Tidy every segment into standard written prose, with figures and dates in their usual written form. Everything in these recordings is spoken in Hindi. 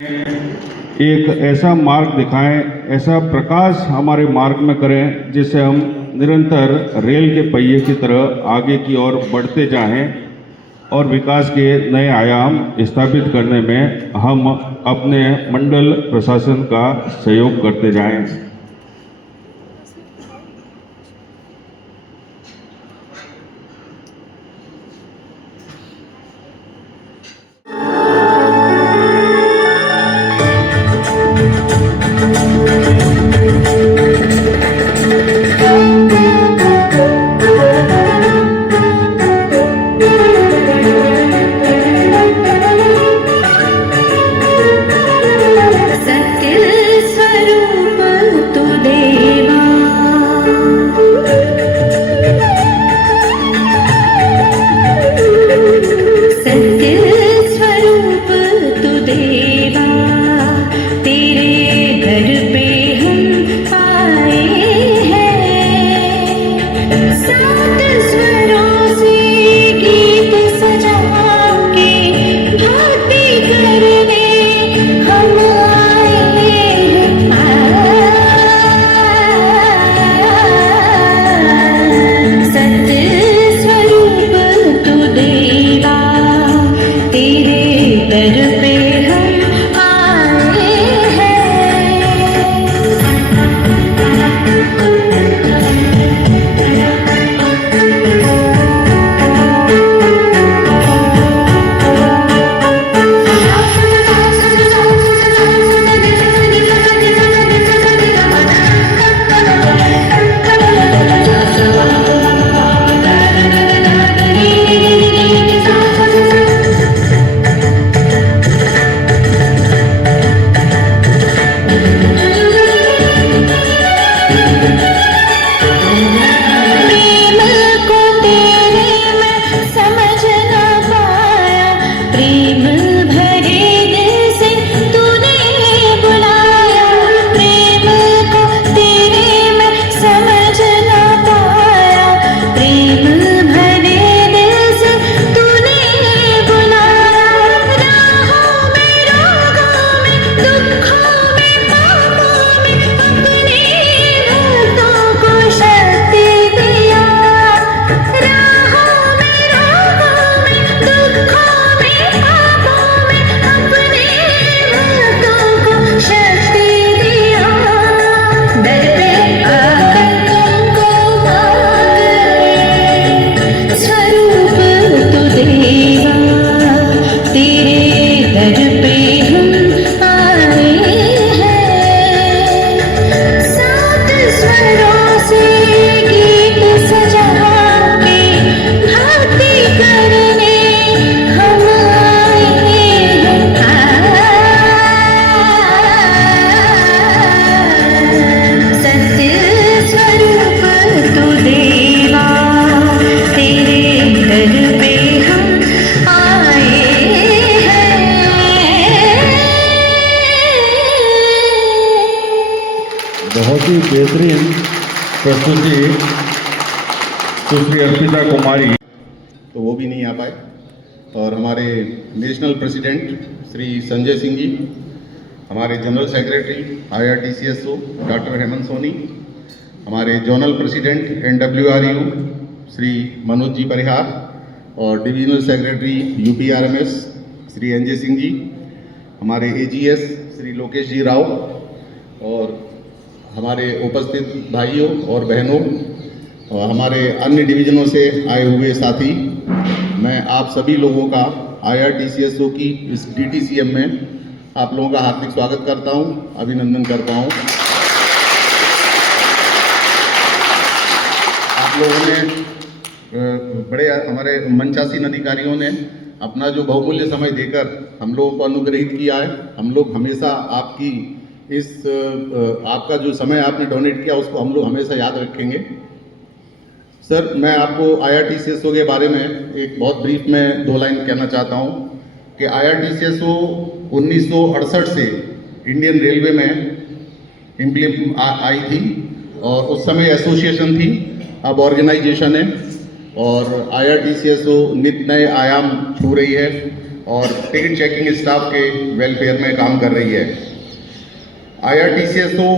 एक ऐसा मार्ग दिखाएं, ऐसा प्रकाश हमारे मार्ग में करें जिससे हम निरंतर रेल के पहिए की तरह आगे की ओर बढ़ते जाएं और विकास के नए आयाम स्थापित करने में हम अपने मंडल प्रशासन का सहयोग करते जाएं। बहुत ही बेहतरीन प्रस्तुति सुश्री अर्पिता कुमारी, तो वो भी नहीं आ पाए। और हमारे नेशनल प्रेसिडेंट श्री संजय सिंह जी, हमारे general secretary IRTCSO doctor Hemant Soni, हमारे zonal president NWRU Shri Manoj ji Parihar और divisional secretary UPRMS Shri NJ Singh ji, हमारे AGS श्री लोकेश जी राव और हमारे उपस्थित भाइयों और बहनों और हमारे अन्य डिवीजनों से आए हुए साथी, मैं आप सभी लोगों का IRTCSO की इस DTCM में आप लोगों का हार्दिक स्वागत करता हूं, अभिनंदन करता हूं। आप लोगों ने बड़े हमारे मंचासीन अधिकारियों ने अपना जो बहुमूल्य समय देकर हम लोगों को अनुग्रहित किया है। हम लोग हमेशा आपकी आपका जो समय आपने डोनेट किया उसको हम लोग हमेशा याद रखेंगे। सर, मैं आपको IRTCSO के बारे में एक बहुत ब्रीफ में 2 लाइन कहना चाहता हूं कि IRTCSO 1968 से इंडियन रेलवे में आई थी और उस समय एसोसिएशन थी, अब ऑर्गेनाइजेशन है और IRTCSO नित नए आयाम छू रही है। और टिकट चेकिंग स्टाफ के वेलफेयर में काम कर रही है। IRTCSO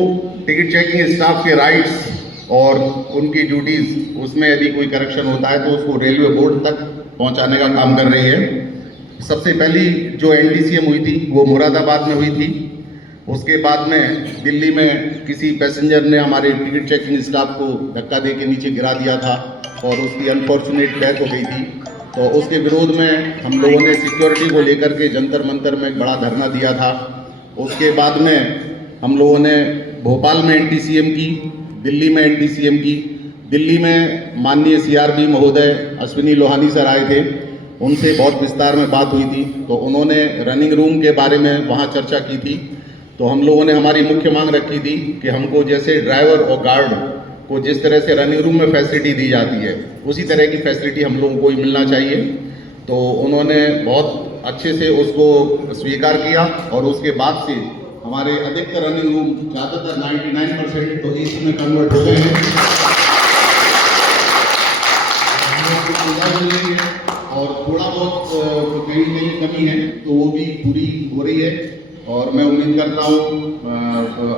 टिकट चेकिंग स्टाफ के राइट्स और उनकी ड्यूटीज़ उसमें यदि कोई करेक्शन होता है तो उसको रेलवे बोर्ड तक पहुंचाने का काम कर रही है। सबसे पहली जो NTCM हुई थी वो मुरादाबाद में हुई थी। उसके बाद में दिल्ली में किसी पैसेंजर ने हमारे टिकट चेकिंग स्टाफ को धक्का दे के नीचे गिरा दिया था और उसकी अनफॉर्चुनेट डेथ हो गई थी। तो उसके विरोध में हम लोगों ने सिक्योरिटी को लेकर के जंतर मंतर में बड़ा धरना दिया था। उसके बाद में हम लोगों ने भोपाल में NTCM की, दिल्ली में NTCM की। दिल्ली में माननीय CRB महोदय अश्विनी लोहानी सर आए थे, उनसे बहुत विस्तार में बात हुई थी। तो उन्होंने रनिंग रूम के बारे में वहाँ चर्चा की थी। तो हम लोगों ने हमारी मुख्य मांग रखी थी कि हमको जैसे ड्राइवर और गार्ड को जिस तरह से रनिंग रूम में फैसिलिटी दी जाती है उसी तरह की फैसिलिटी हम लोगों को ही मिलना चाहिए। तो उन्होंने बहुत अच्छे से उसको स्वीकार किया और उसके बाद से हमारे अधिकतर रनिंग रूम, ज़्यादातर 99% तो AC में कन्वर्ट हो गए हैं। और थोड़ा बहुत कहीं कहीं कमी है तो वो भी पूरी हो रही है और मैं उम्मीद करता हूँ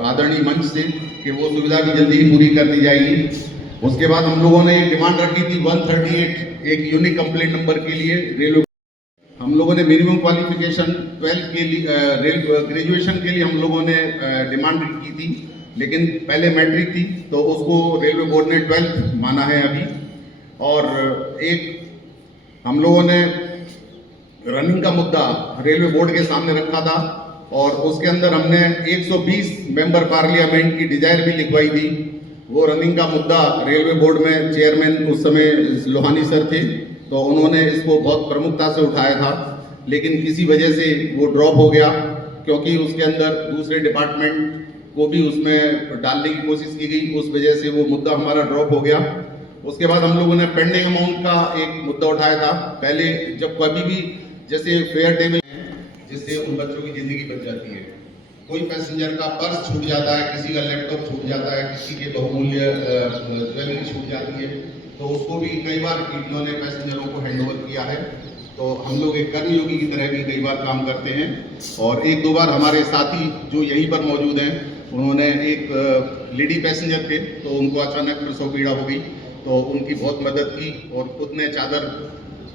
आदरणीय मंच से कि वो सुविधा भी जल्दी ही पूरी कर दी जाएगी। उसके बाद हम लोगों ने एक डिमांड रखी थी 138 एक यूनिक कंप्लेंट नंबर के लिए रेलवे। हम लोगों ने मिनिमम क्वालिफिकेशन 12 के लिए ग्रेजुएशन के लिए हम लोगों ने डिमांड की थी, लेकिन पहले मैट्रिक थी तो उसको रेलवे बोर्ड ने 12th माना है अभी। और एक हम लोगों ने रनिंग का मुद्दा रेलवे बोर्ड के सामने रखा था और उसके अंदर हमने 120 मेंबर पार्लियामेंट की डिजायर भी लिखवाई थी। वो रनिंग का मुद्दा रेलवे बोर्ड में चेयरमैन उस समय लोहानी सर थे, तो उन्होंने इसको बहुत प्रमुखता से उठाया था, लेकिन किसी वजह से वो ड्रॉप हो गया क्योंकि उसके अंदर दूसरे डिपार्टमेंट को भी उसमें डालने की कोशिश की गई। उस वजह से वो मुद्दा हमारा ड्रॉप हो गया। उसके बाद हम लोगों ने पेंडिंग अमाउंट का एक मुद्दा उठाया था। पहले जब कभी भी जैसे फेयर डे में जिससे उन बच्चों की जिंदगी बच जाती है, कोई पैसेंजर का पर्स छूट जाता है, किसी का लैपटॉप छूट जाता है, किसी के बहुमूल्य ज्वेलरी छूट जाती है, तो उसको भी कई बार इन्होंने पैसेंजरों को हैंडओवर किया है। तो हम लोग एक कर्मयोगी की तरह भी कई बार काम करते हैं। और एक दो बार हमारे साथी जो यहीं पर मौजूद हैं, उन्होंने एक लेडी पैसेंजर थे तो उनको अचानक प्रसव पीड़ा हो गई तो उनकी बहुत मदद की और खुद ने चादर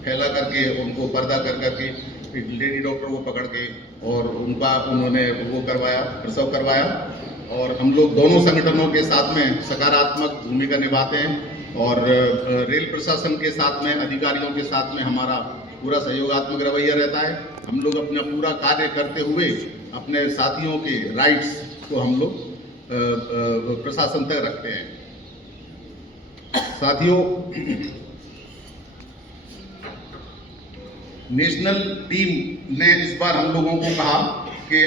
फैला करके उनको पर्दा कर करके लेडी डॉक्टर को पकड़ के और उन्होंने वो करवाया, प्रसव करवाया। और हम लोग दोनों संगठनों के साथ में सकारात्मक भूमिका निभाते हैं और रेल प्रशासन के साथ में, अधिकारियों के साथ में हमारा पूरा सहयोगात्मक रवैया रहता है। हम लोग अपना पूरा कार्य करते हुए अपने साथियों के राइट्स को हम लोग प्रशासन तक रखते हैं। साथियों, नेशनल टीम ने इस बार हम लोगों को कहा कि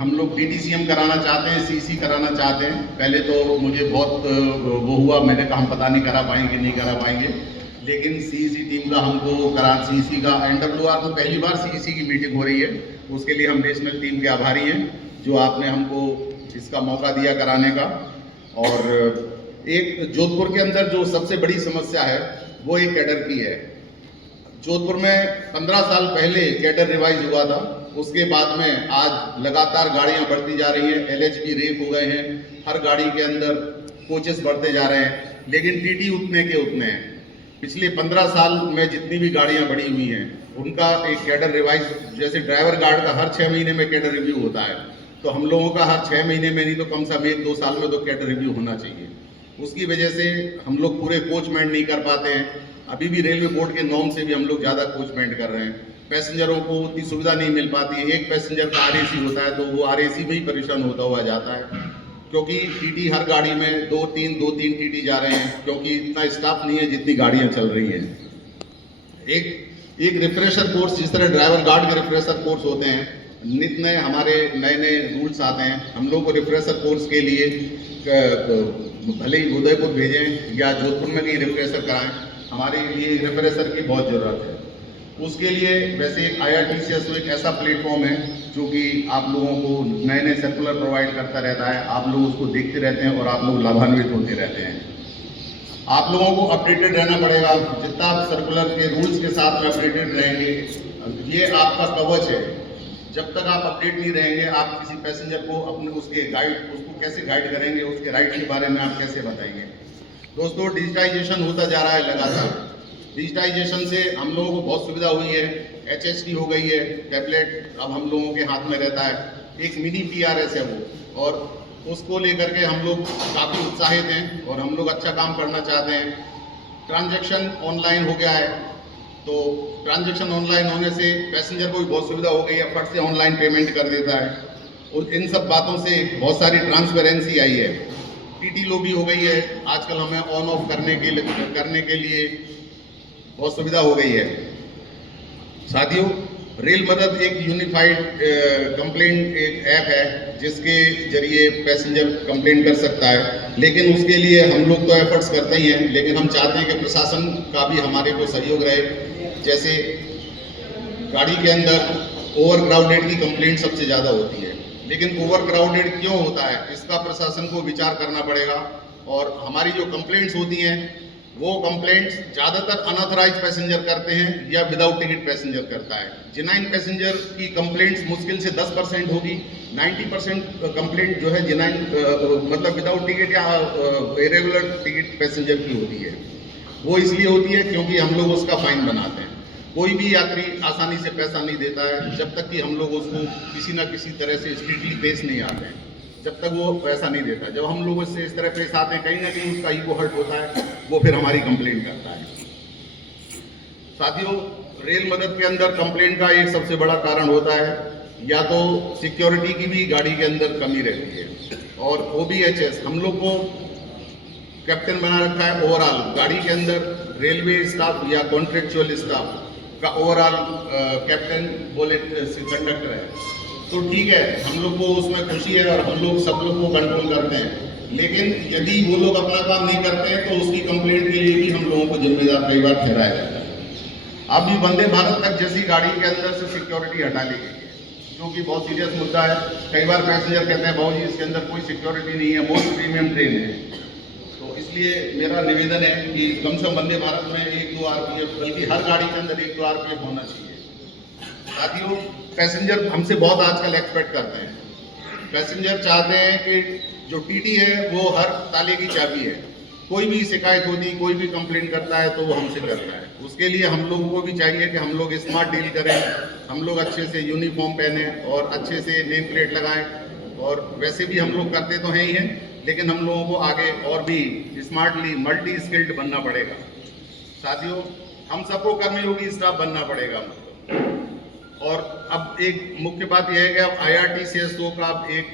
हम लोग DTCM कराना चाहते हैं, CC कराना चाहते हैं। पहले तो मुझे बहुत वो हुआ, मैंने कहा हम पता नहीं करा पाएंगे, नहीं करा पाएंगे, लेकिन CEC टीम का हमको CEC का NWR तो पहली बार CEC की मीटिंग हो रही है, उसके लिए हम नेशनल टीम के आभारी हैं जो आपने हमको इसका मौका दिया कराने का। और एक जोधपुर के अंदर जो सबसे बड़ी समस्या है वो एक कैडर की है। जोधपुर में 15 साल पहले कैडर रिवाइज हुआ था, उसके बाद में आज लगातार गाड़ियां बढ़ती जा रही हैं, LHB रेक हो गए हैं, हर गाड़ी के अंदर कोचेस बढ़ते जा रहे हैं, लेकिन TT उतने के उतने हैं। पिछले 15 साल में जितनी भी गाड़ियां बढ़ी हुई हैं उनका एक कैडर रिवाइज, जैसे ड्राइवर गार्ड का हर 6 महीने में कैडर रिव्यू होता है, तो हम लोगों का हर 6 महीने में नहीं तो कम से कम 1-2 साल में तो कैडर रिव्यू होना चाहिए। उसकी वजह से हम लोग पूरे कोचमेंट नहीं कर पाते हैं। अभी भी रेलवे बोर्ड के नॉर्म से भी हम लोग ज़्यादा कोचमेंट कर रहे हैं, पैसेंजरों को उतनी सुविधा नहीं मिल पाती है। एक पैसेंजर का RAC होता है तो वो RAC में ही परेशान होता हुआ जाता है, क्योंकि TT हर गाड़ी में 2-3 TT जा रहे हैं, क्योंकि इतना स्टाफ नहीं है जितनी गाड़ियाँ चल रही हैं। एक रिफ्रेशर कोर्स, जिस तरह ड्राइवर गार्ड के रिफ्रेशर कोर्स होते हैं, नित नए हमारे नए रूल्स आते हैं। हम लोग को रिफ्रेशर कोर्स के लिए भले ही उदयपुर भेजें या जोधपुर में कहीं रिफ्रेशर कराएं, हमारे लिए रिफ्रेशर की बहुत ज़रूरत है। उसके लिए वैसे IRTCSO एक ऐसा प्लेटफॉर्म है जो कि आप लोगों को नए सर्कुलर प्रोवाइड करता रहता है, आप लोग उसको देखते रहते हैं और आप लोग लाभान्वित होते रहते हैं। आप लोगों को अपडेटेड रहना पड़ेगा। जितना आप सर्कुलर के रूल्स के साथ में अपडेटेड रहेंगे, ये आपका कवच है। जब तक आप अपडेट नहीं रहेंगे, आप किसी पैसेंजर को अपने उसको कैसे गाइड करेंगे, उसके राइट के बारे में आप कैसे बताएंगे। दोस्तों, डिजिटाइजेशन होता जा रहा है लगातार। डिजिटाइजेशन से हम लोगों को बहुत सुविधा हुई है। HHD हो गई है, टैबलेट अब हम लोगों के हाथ में रहता है। एक मिनी PRS है वो, और उसको लेकर के हम लोग काफ़ी उत्साहित हैं और हम लोग अच्छा काम करना चाहते हैं। ट्रांजैक्शन ऑनलाइन हो गया है, तो ट्रांजैक्शन ऑनलाइन होने से पैसेंजर को भी बहुत सुविधा हो गई है, फट से ऑनलाइन पेमेंट कर देता है। और इन सब बातों से बहुत सारी ट्रांसपेरेंसी आई है। TT लॉबी हो गई है, आजकल हमें ऑन ऑफ करने के लिए बहुत सुविधा हो गई है। साथियों, रेल मदद एक यूनिफाइड कंप्लेंट एक ऐप है जिसके जरिए पैसेंजर कंप्लेंट कर सकता है। लेकिन उसके लिए हम लोग तो एफर्ट्स करते ही हैं, लेकिन हम चाहते हैं कि प्रशासन का भी हमारे को सहयोग रहे। जैसे गाड़ी के अंदर ओवर क्राउडेड की कंप्लेंट सबसे ज़्यादा होती है, लेकिन ओवर क्राउडेड क्यों होता है इसका प्रशासन को विचार करना पड़ेगा। और हमारी जो कंप्लेंट्स होती हैं वो कंप्लेंट्स ज़्यादातर अनऑथराइज पैसेंजर करते हैं या विदाउट टिकट पैसेंजर करता है। जेन्युइन पैसेंजर की कंप्लेंट्स मुश्किल से 10% होगी। 90% कंप्लेंट जो है जेन्युइन मतलब विदाउट टिकट या इरेगुलर टिकट पैसेंजर की होती है। वो इसलिए होती है क्योंकि हम लोग उसका फाइन बनाते हैं। कोई भी यात्री आसानी से पैसा नहीं देता है जब तक कि हम लोग उसको किसी न किसी तरह से स्ट्रिक्टली पेश नहीं आते हैं, जब तक वो पैसा नहीं देता। जब हम लोग उससे इस तरह पेश आते हैं, कहीं ना कहीं उसका ईगो हर्ट होता है, वो फिर हमारी कंप्लेंट करता है। साथियों, रेल मदद के अंदर कंप्लेंट का एक सबसे बड़ा कारण होता है या तो सिक्योरिटी की भी गाड़ी के अंदर कमी रहती है, और OBHS हम लोग को कैप्टन बना रखा है। ओवरऑल गाड़ी के अंदर रेलवे स्टाफ या कॉन्ट्रेक्चुअल स्टाफ का ओवरऑल कैप्टन बोले कंडक्टर है, तो ठीक है, हम लोग को उसमें खुशी है और हम लोग सब लोग को कंट्रोल करते हैं। लेकिन यदि वो लोग अपना काम नहीं करते हैं तो उसकी कंप्लेंट के लिए भी हम लोगों को जिम्मेदार कई बार ठहराया जाता है। अभी वंदे भारत तक जैसी गाड़ी के अंदर से सिक्योरिटी हटा ली गई है, जो कि बहुत सीरियस मुद्दा है। कई बार पैसेंजर कहते हैं बाबूजी इसके अंदर कोई सिक्योरिटी नहीं है, मोस्ट प्रीमियम ट्रेन है। तो इसलिए मेरा निवेदन है कि कम से कम वंदे भारत में 1-2 RPF, बल्कि हर गाड़ी के अंदर 1-2 RPF होना चाहिए। साथियों, पैसेंजर हमसे बहुत आजकल एक्सपेक्ट करते हैं। पैसेंजर चाहते हैं कि जो TT है वो हर ताले की चाबी है। कोई भी शिकायत होती, कोई भी कंप्लेंट करता है तो वो हमसे करता है। उसके लिए हम लोगों को भी चाहिए कि हम लोग स्मार्ट डील करें, हम लोग अच्छे से यूनिफॉर्म पहने और अच्छे से नेम प्लेट लगाएं। और वैसे भी हम लोग करते तो हैं ही हैं, लेकिन हम लोगों को आगे और भी स्मार्टली मल्टी स्किल्ड बनना पड़ेगा। साथियों, हम सबको कर्मयोगी स्टाफ बनना पड़ेगा। और अब एक मुख्य बात यह है कि अब IRTCSO का एक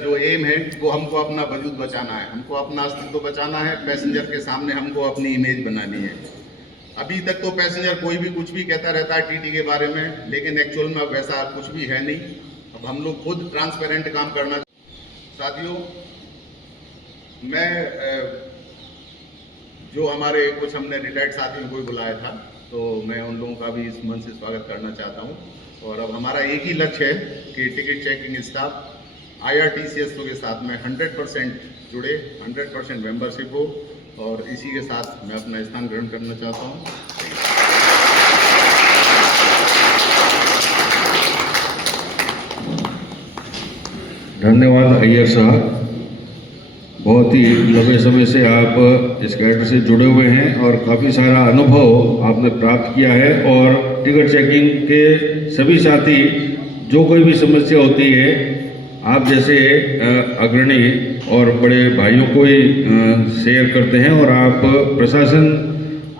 जो एम है वो हमको अपना वजूद बचाना है, हमको अपना अस्तित्व बचाना है। पैसेंजर के सामने हमको अपनी इमेज बनानी है। अभी तक तो पैसेंजर कोई भी कुछ भी कहता रहता है TT के बारे में, लेकिन एक्चुअल में अब वैसा कुछ भी है नहीं। अब हम लोग खुद ट्रांसपेरेंट काम करना। साथियों, मैं जो हमारे कुछ हमने रिटायर्ड साथियों को भी बुलाया था, तो मैं उन लोगों का भी इस मन से स्वागत करना चाहता हूं। और अब हमारा एक ही लक्ष्य है कि टिकट चेकिंग स्टाफ IRTCSO के साथ में 100% जुड़े, 100% मेंबरशिप हो। और इसी के साथ मैं अपना स्थान ग्रहण करना चाहता हूं। धन्यवाद अय्यर साहब। बहुत ही लंबे समय से आप इस कैडर से जुड़े हुए हैं और काफ़ी सारा अनुभव आपने प्राप्त किया है। और टिकट चेकिंग के सभी साथी जो कोई भी समस्या होती है, आप जैसे अग्रणी और बड़े भाइयों को ही शेयर करते हैं और आप प्रशासन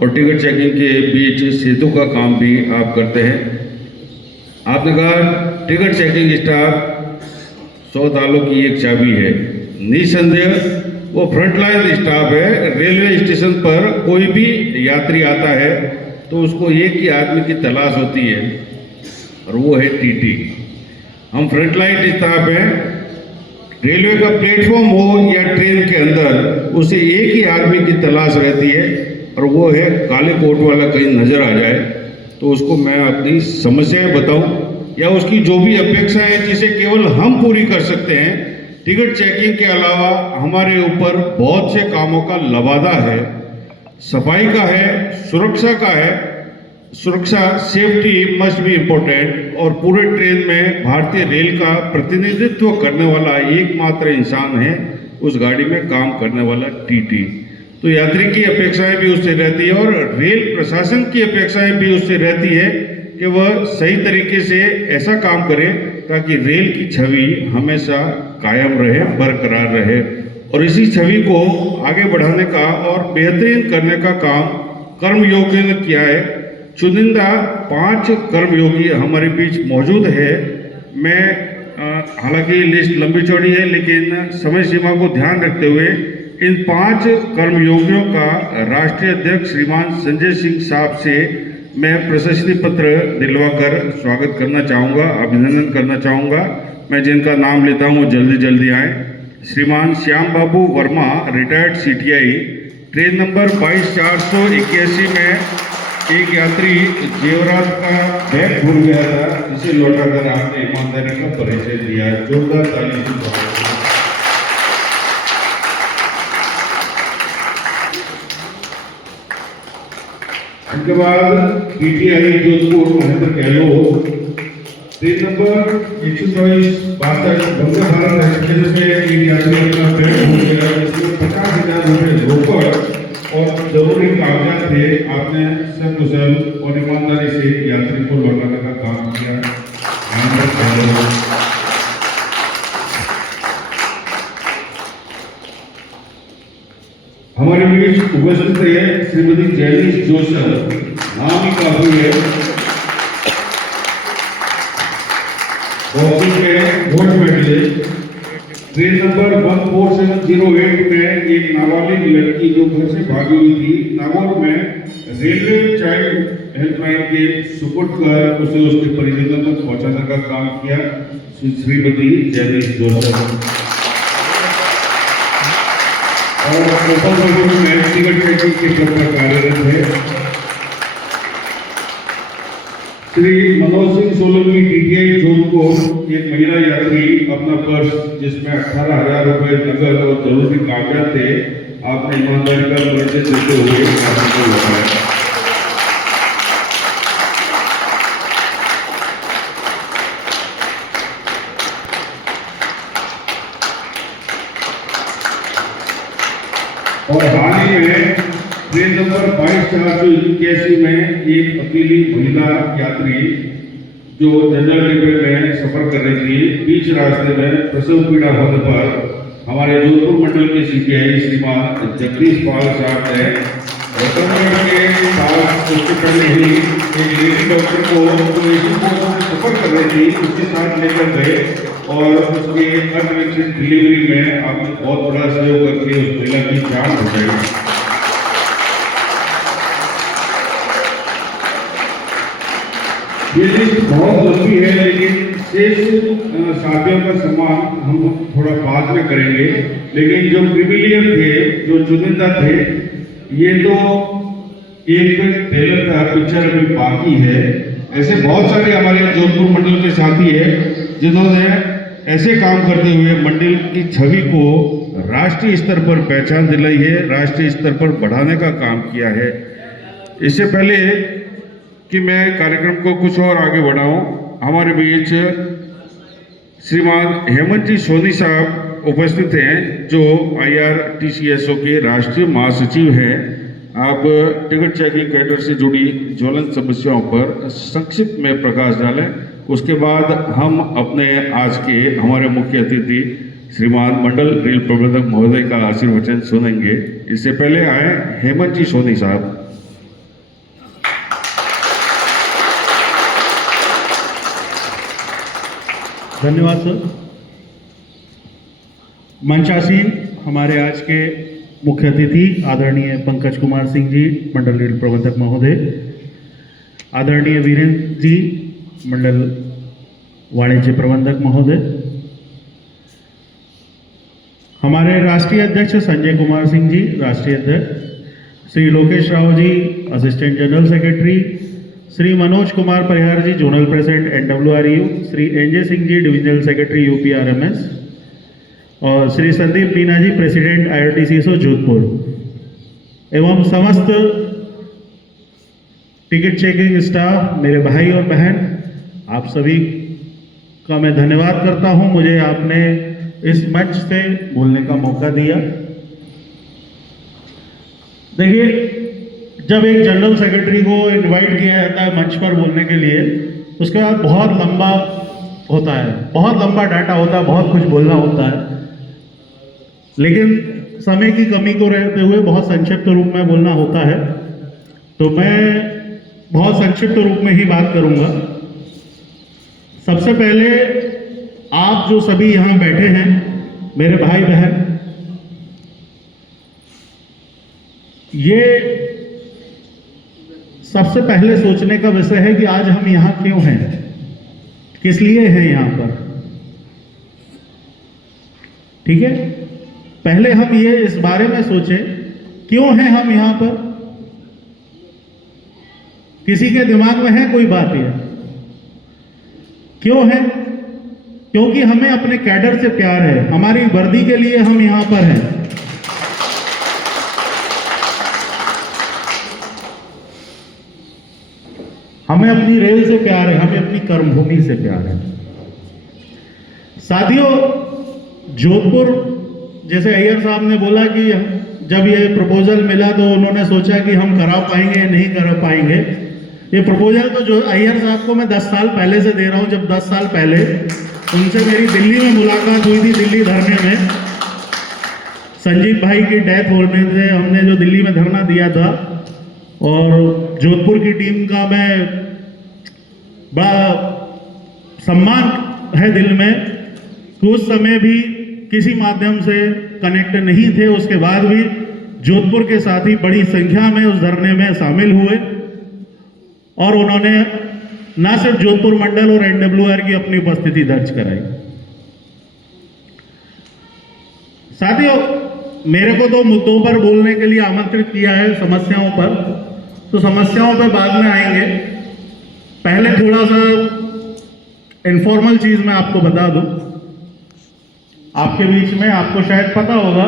और टिकट चेकिंग के बीच सेतु का काम भी आप करते हैं। आपने कहा टिकट चेकिंग स्टाफ 100 तालों की एक चाबी है। निसंदेह वो फ्रंटलाइन स्टाफ है। रेलवे स्टेशन पर कोई भी यात्री आता है तो उसको एक ही आदमी की तलाश होती है और वो है TT। हम फ्रंटलाइन स्टाफ हैं। रेलवे का प्लेटफॉर्म हो या ट्रेन के अंदर, उसे एक ही आदमी की तलाश रहती है और वो है काले कोट वाला कहीं नजर आ जाए तो उसको मैं अपनी समस्याएं बताऊं या उसकी जो भी अपेक्षा है जिसे केवल हम पूरी कर सकते हैं, टिकट चेकिंग के अलावा हमारे ऊपर बहुत से कामों का लबादा है। सफाई का है, सुरक्षा का है। सुरक्षा, सेफ्टी मस्ट बी इम्पोर्टेंट। और पूरे ट्रेन में भारतीय रेल का प्रतिनिधित्व करने वाला एकमात्र इंसान है उस गाड़ी में काम करने वाला टीटी। तो यात्री की अपेक्षाएं भी उससे रहती है और रेल प्रशासन की अपेक्षाएं भी उससे रहती है कि वह सही तरीके से ऐसा काम करे ताकि रेल की छवि हमेशा कायम रहे, बरकरार रहे। और इसी छवि को आगे बढ़ाने का और बेहतरीन करने का काम कर्मयोगियों ने किया है। चुनिंदा 5 कर्मयोगी हमारे बीच मौजूद है। मैं हालांकि लिस्ट लंबी चौड़ी है, लेकिन समय सीमा को ध्यान रखते हुए इन 5 कर्मयोगियों का राष्ट्रीय अध्यक्ष श्रीमान संजय सिंह साहब से मैं प्रशस्ति पत्र दिलवाकर स्वागत करना चाहूँगा, अभिनंदन करना चाहूँगा। मैं जिनका नाम लेता हूँ जल्दी जल्दी आए। श्रीमान Shyam Babu Verma, retired CTI. Train number 22/481 में एक यात्री जेवरात का बैग भूल गया था, जिसे लौटाकर आपने ईमानदारी का परिचय दिया। जोरदार ताली से स्वागत। इसके बाद PTI Jodhpur Mahendra Gehlot. Train number 124/62 Vande Bharat express में एक यात्री अपना बैग भूल गया, जिसमें 50,000 रुपये रोकड़ और जरूरी कागजात थे। आपने सकुशल और ईमानदारी से यात्री को लौटाने का काम किया। हमारे बीच उपस्थित है श्रीमती जैनिश जोसेफ, नाम ही काफी है। बॉक्सिंग में गोल्ड मेडलिस्ट। ट्रेन नंबर 14708 में एक नाबालिग लड़की जो घर से भागी हुई थी, नागौर में रेलवे चाइल्ड हेल्पलाइन के सुपुर्द कर उसे उसके परिजनों तक पहुंचाने का काम किया श्रीमती जैनिश जोसेफ। और में टिकट चेकिंग के प्रकार कार्यरत है श्री मनोज सिंह सोलंकी, टीटीआई जोधपुर। एक महिला यात्री अपना पर्स जिसमें 18,000 रुपये नकद और जरूरी कागजात थे, आपने ईमानदारी का परिचय देते हुए को लगाया। और हाल ही में ट्रेन नंबर 22/481 में एक अकेली महिला यात्री जो जनरल डिब्बे में सफर कर रही थी, बीच रास्ते में प्रसव पीड़ा होने पर हमारे जोधपुर मंडल के सीपीआई श्रीमान जगदीश पाल साहब ने रतनगढ़ के पास उसके पहले ही एक लेडी डॉक्टर को जो एसी कोच में सफर कर रही थी उसके साथ लेकर गए और उसके अनएक्सपेक्टेड डिलीवरी में आपने बहुत बड़ा सहयोग करके उस महिला की जान बचाई। ये लिस्ट बहुत लंबी है, लेकिन शेष साथियों का सम्मान हम थोड़ा बाद में करेंगे। लेकिन जो प्रिविलियर थे, जो चुनिंदा थे, ये तो एक ट्रेलर का पिक्चर अभी बाकी है। ऐसे बहुत सारे हमारे जोधपुर मंडल के साथी हैं जिन्होंने ऐसे काम करते हुए मंडल की छवि को राष्ट्रीय स्तर पर पहचान दिलाई है, राष्ट्रीय स्तर पर बढ़ाने का काम किया है। इससे पहले कि मैं कार्यक्रम को कुछ और आगे बढ़ाऊं, हमारे बीच श्रीमान हेमंत जी सोनी साहब उपस्थित हैं जो IRTCSO के राष्ट्रीय महासचिव हैं। आप टिकट चेकिंग कैडर से जुड़ी ज्वलंत समस्याओं पर संक्षिप्त में प्रकाश डालें। उसके बाद हम अपने आज के हमारे मुख्य अतिथि श्रीमान मंडल रेल प्रबंधक महोदय का आशीर्वचन सुनेंगे। इससे पहले आए हेमंत जी सोनी साहब। धन्यवाद सर। मंचासीन हमारे आज के मुख्य अतिथि आदरणीय पंकज कुमार सिंह जी, मंडल रेल प्रबंधक महोदय, आदरणीय वीरेंद्र जी, मंडल वाणिज्य प्रबंधक महोदय, हमारे राष्ट्रीय अध्यक्ष संजय कुमार सिंह जी, राष्ट्रीय अध्यक्ष, Shri Lokesh Rao ji, assistant general secretary, Shri Manoj Kumar Parihar ji, zonal president NWRU, Shri NJ Singh ji, divisional secretary UPRMS, और श्री संदीप मीना जी, प्रेसिडेंट IRTCSO जोधपुर, एवं समस्त टिकट चेकिंग स्टाफ, मेरे भाई और बहन, आप सभी का मैं धन्यवाद करता हूं। मुझे आपने इस मंच से बोलने का मौका दिया। देखिए, जब एक जनरल सेक्रेटरी को इनवाइट किया जाता है मंच पर बोलने के लिए, उसके बाद बहुत लंबा होता है, बहुत लंबा डाटा होता है, बहुत कुछ बोलना होता है, लेकिन समय की कमी को रहते हुए बहुत संक्षिप्त रूप में बोलना होता है। तो मैं बहुत संक्षिप्त रूप में ही बात करूंगा। सबसे पहले आप जो सभी यहाँ बैठे हैं, मेरे भाई बहन, ये सबसे पहले सोचने का विषय है कि आज हम यहाँ क्यों हैं, किस लिए हैं यहाँ पर। ठीक है, पहले हम ये इस बारे में सोचें क्यों हैं हम यहाँ पर। किसी के दिमाग में है कोई बात ये क्यों है? क्योंकि हमें अपने कैडर से प्यार है, हमारी वर्दी के लिए हम यहाँ पर हैं। हमें अपनी रेल से प्यार है, हमें अपनी कर्मभूमि से प्यार है। साथियों, जोधपुर, जैसे अय्यर साहब ने बोला कि जब ये प्रपोजल मिला तो उन्होंने सोचा कि हम करा पाएंगे या नहीं करा पाएंगे। ये प्रपोजल तो जो अय्यर साहब को मैं 10 साल पहले से दे रहा हूं। जब 10 साल पहले उनसे मेरी दिल्ली में मुलाकात हुई थी, दिल्ली धरने में, संजीव भाई की डेथ होने से हमने जो दिल्ली में धरना दिया था, और जोधपुर की टीम का मैं बड़ा सम्मान है दिल में कि उस समय भी किसी माध्यम से कनेक्ट नहीं थे, उसके बाद भी जोधपुर के साथी बड़ी संख्या में उस धरने में शामिल हुए और उन्होंने न सिर्फ जोधपुर मंडल और NWR की अपनी उपस्थिति दर्ज कराई। साथियों, मेरे को तो मुद्दों पर बोलने के लिए आमंत्रित किया है, समस्याओं पर, तो समस्याओं पर बाद में आएंगे। पहले थोड़ा सा इनफॉर्मल चीज मैं आपको बता दूं। आपके बीच में, आपको शायद पता होगा,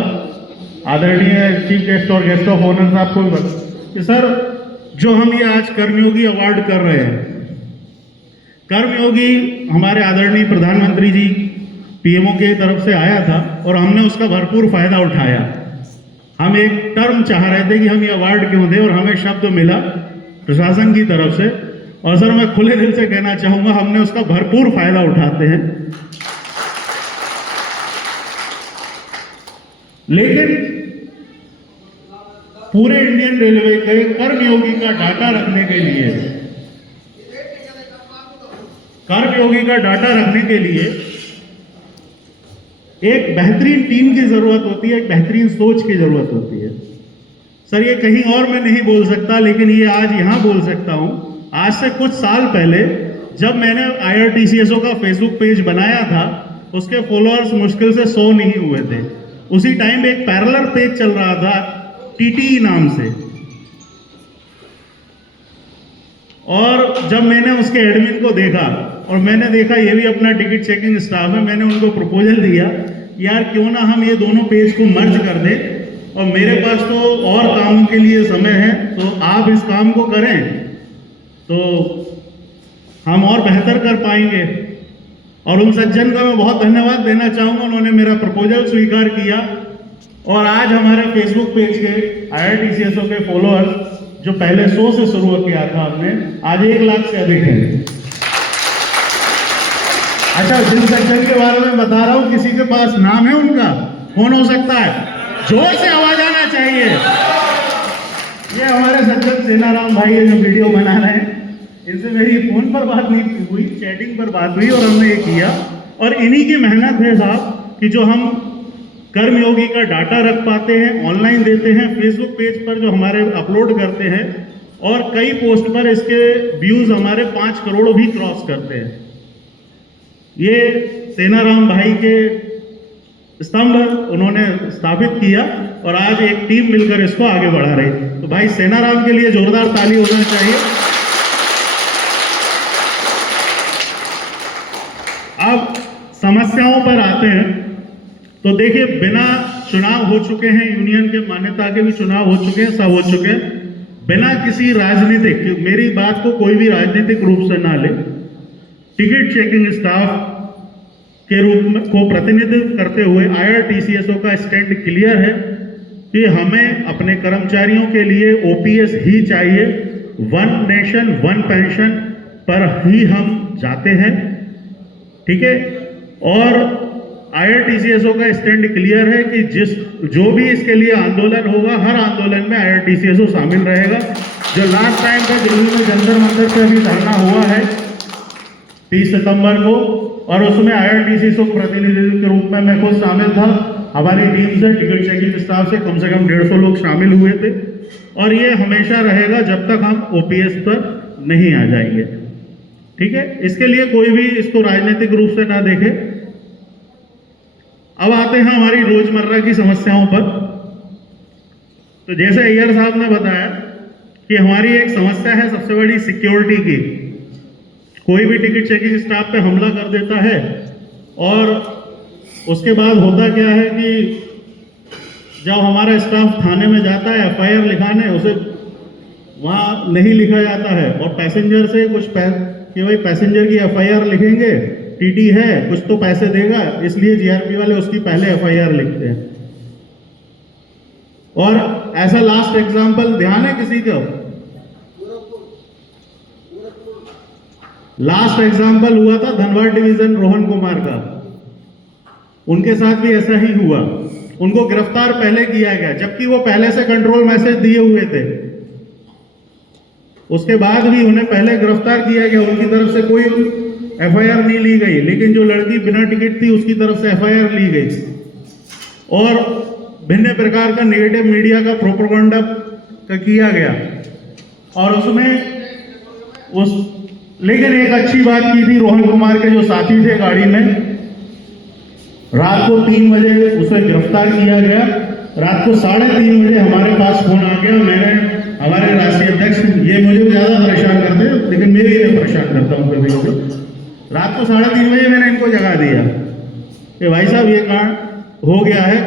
आदरणीय चीफ गेस्ट और गेस्ट ऑफ ऑनर साहब को भी बता कि सर, जो हम ये आज कर्मयोगी अवार्ड कर रहे हैं, कर्मयोगी हमारे आदरणीय प्रधानमंत्री जी PMO की तरफ से आया था और हमने उसका भरपूर फायदा उठाया। हम एक टर्म चाह रहे थे कि हम ये अवार्ड क्यों दें, और हमें शब्द मिला प्रशासन की तरफ से, और सर मैं खुले दिल से कहना चाहूंगा, हमने उसका भरपूर फायदा उठाते हैं। लेकिन पूरे इंडियन रेलवे के कर्मयोगी का डाटा रखने के लिए, कर्मयोगी का डाटा रखने के लिए एक बेहतरीन टीम की जरूरत होती है, एक बेहतरीन सोच की जरूरत होती है। सर, ये कहीं और मैं नहीं बोल सकता, लेकिन ये आज यहां बोल सकता हूं। आज से कुछ साल पहले जब मैंने IRTCSO का फेसबुक पेज बनाया था, उसके फॉलोअर्स मुश्किल से 100 नहीं हुए थे। उसी टाइम एक पैरेलल पेज चल रहा था TTE नाम से, और जब मैंने उसके एडमिन को देखा और मैंने देखा ये भी अपना टिकट चेकिंग स्टाफ है, मैंने उनको प्रपोजल दिया, यार क्यों ना हम ये दोनों पेज को मर्ज कर दें, और मेरे पास तो और कामों के लिए समय है, तो आप इस काम को करें तो हम और बेहतर कर पाएंगे। और उन सज्जन का मैं बहुत धन्यवाद देना चाहूँगा, उन्होंने मेरा प्रपोजल स्वीकार किया, और आज हमारे फेसबुक पेज के IRTCSO के फॉलोअर्स, जो पहले 100 से शुरू किया था हमने, आज 1 लाख से अधिक है। अच्छा, जिन सज्जन के बारे में बता रहा हूँ, किसी के पास नाम है उनका? कौन हो सकता है? जोर से आवाज आना चाहिए। ये हमारे सज्जन सेनाराम भाई है, जो वीडियो बना रहे हैं। इनसे मेरी फोन पर बात नहीं हुई, चैटिंग पर बात हुई, और हमने ये किया। और इन्हीं की मेहनत है साहब कि जो हम कर्मयोगी का डाटा रख पाते हैं, ऑनलाइन देते हैं, फेसबुक पेज पर जो हमारे अपलोड करते हैं, और कई पोस्ट पर इसके व्यूज हमारे 5 करोड़ भी क्रॉस करते हैं। ये सेनाराम भाई के स्तंभ उन्होंने स्थापित किया, और आज एक टीम मिलकर इसको आगे बढ़ा रही। तो भाई सेनाराम के लिए जोरदार ताली होना चाहिए। अब समस्याओं पर आते हैं। तो देखिए, बिना चुनाव हो चुके हैं, यूनियन के मान्यता के भी चुनाव हो चुके हैं, सब हो चुके हैं, बिना किसी राजनीतिक, मेरी बात को कोई भी राजनीतिक रूप से ना ले, टिकट चेकिंग स्टाफ के रूप में को प्रतिनिधित्व करते हुए IRTCSO का स्टैंड क्लियर है कि हमें अपने कर्मचारियों के लिए OPS ही चाहिए, वन नेशन वन पेंशन पर ही हम जाते हैं, ठीक है। और IRTCSO का स्टैंड क्लियर है कि जो भी इसके लिए आंदोलन होगा, हर आंदोलन में IRTCSO शामिल रहेगा। जो लास्ट टाइम का दिल्ली में जंतर मंतर पे अभी धरना हुआ है 30 सितंबर को, और उसमें IRTCSO प्रतिनिधि के रूप में मैं खुद शामिल था, हमारी टीम से, टिकट चेकिंग स्टाफ से कम 150 लोग शामिल हुए थे, और ये हमेशा रहेगा जब तक हम OPS पर नहीं आ जाएंगे, ठीक है। इसके लिए कोई भी इसको राजनीतिक रूप से ना देखे। अब आते हैं हमारी रोजमर्रा की समस्याओं पर। तो जैसे अय्यर साहब ने बताया कि हमारी एक समस्या है सबसे बड़ी सिक्योरिटी की। कोई भी टिकट चेकिंग स्टाफ पे हमला कर देता है, और उसके बाद होता क्या है कि जब हमारा स्टाफ थाने में जाता है FIR लिखाने, उसे वहाँ नहीं लिखा जाता है, और पैसेंजर से कुछ कि भाई पैसेंजर की FIR लिखेंगे, TT है, कुछ तो पैसे देगा, इसलिए GRP वाले उसकी पहले FIR लिखते हैं। और ऐसा लास्ट एग्जाम्पल ध्यान है किसी का? लास्ट एग्जाम्पल हुआ था धनबाद डिवीजन रोहन कुमार का, उनके साथ भी ऐसा ही हुआ। उनको गिरफ्तार पहले किया गया, जबकि वो पहले से कंट्रोल मैसेज दिए हुए थे, उसके बाद भी उन्हें पहले गिरफ्तार किया गया, उनकी तरफ से कोई FIR नहीं ली गई, लेकिन जो लड़की बिना टिकट थी उसकी तरफ से FIR ली गई, और भिन्न प्रकार का नेगेटिव मीडिया का प्रोपेगेंडा किया गया। और उसमें लेकिन एक अच्छी बात की थी, रोहन कुमार के जो साथी थे गाड़ी में, रात को 3 बजे उसे गिरफ्तार किया गया। रात को 3:30 बजे हमारे पास फोन आ गया। मैंने, हमारे राष्ट्रीय अध्यक्ष, ये मुझे ज़्यादा परेशान करते हैं, लेकिन मैं भी इन्हें परेशान करता हूँ कभी कभी। रात को 3:30 बजे मैंने इनको जगा दिया कि भाई साहब ये कांड हो गया है,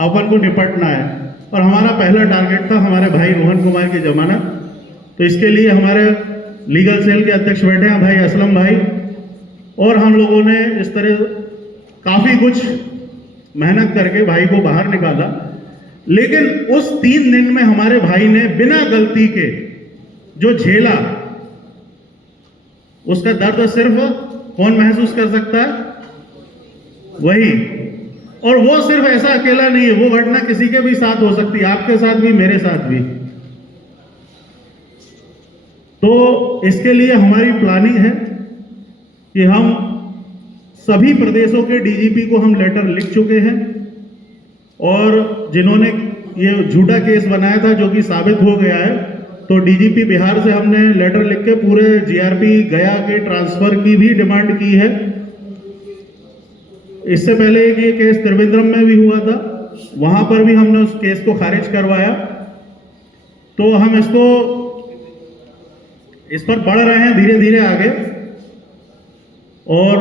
अपन को निपटना है। और हमारा पहला टारगेट था हमारे भाई रोहन कुमार की जमानत। तो इसके लिए हमारे लीगल सेल के अध्यक्ष बैठे हैं भाई असलम भाई, और हम लोगों ने इस तरह काफ़ी कुछ मेहनत करके भाई को बाहर निकाला। लेकिन उस 3 दिन में हमारे भाई ने बिना गलती के जो झेला, उसका दर्द सिर्फ कौन महसूस कर सकता है? वही। और वो सिर्फ ऐसा अकेला नहीं है, वो घटना किसी के भी साथ हो सकती है, आपके साथ भी, मेरे साथ भी। तो इसके लिए हमारी प्लानिंग है कि हम सभी प्रदेशों के DGP को हम लेटर लिख चुके हैं, और जिन्होंने ये झूठा केस बनाया था जो कि साबित हो गया है, तो DGP बिहार से हमने लेटर लिख के पूरे GRP गया के ट्रांसफर की भी डिमांड की है। इससे पहले एक ये केस त्रिवेंद्रम में भी हुआ था, वहां पर भी हमने उस केस को खारिज करवाया। तो हम इस पर बढ़ रहे हैं धीरे धीरे आगे, और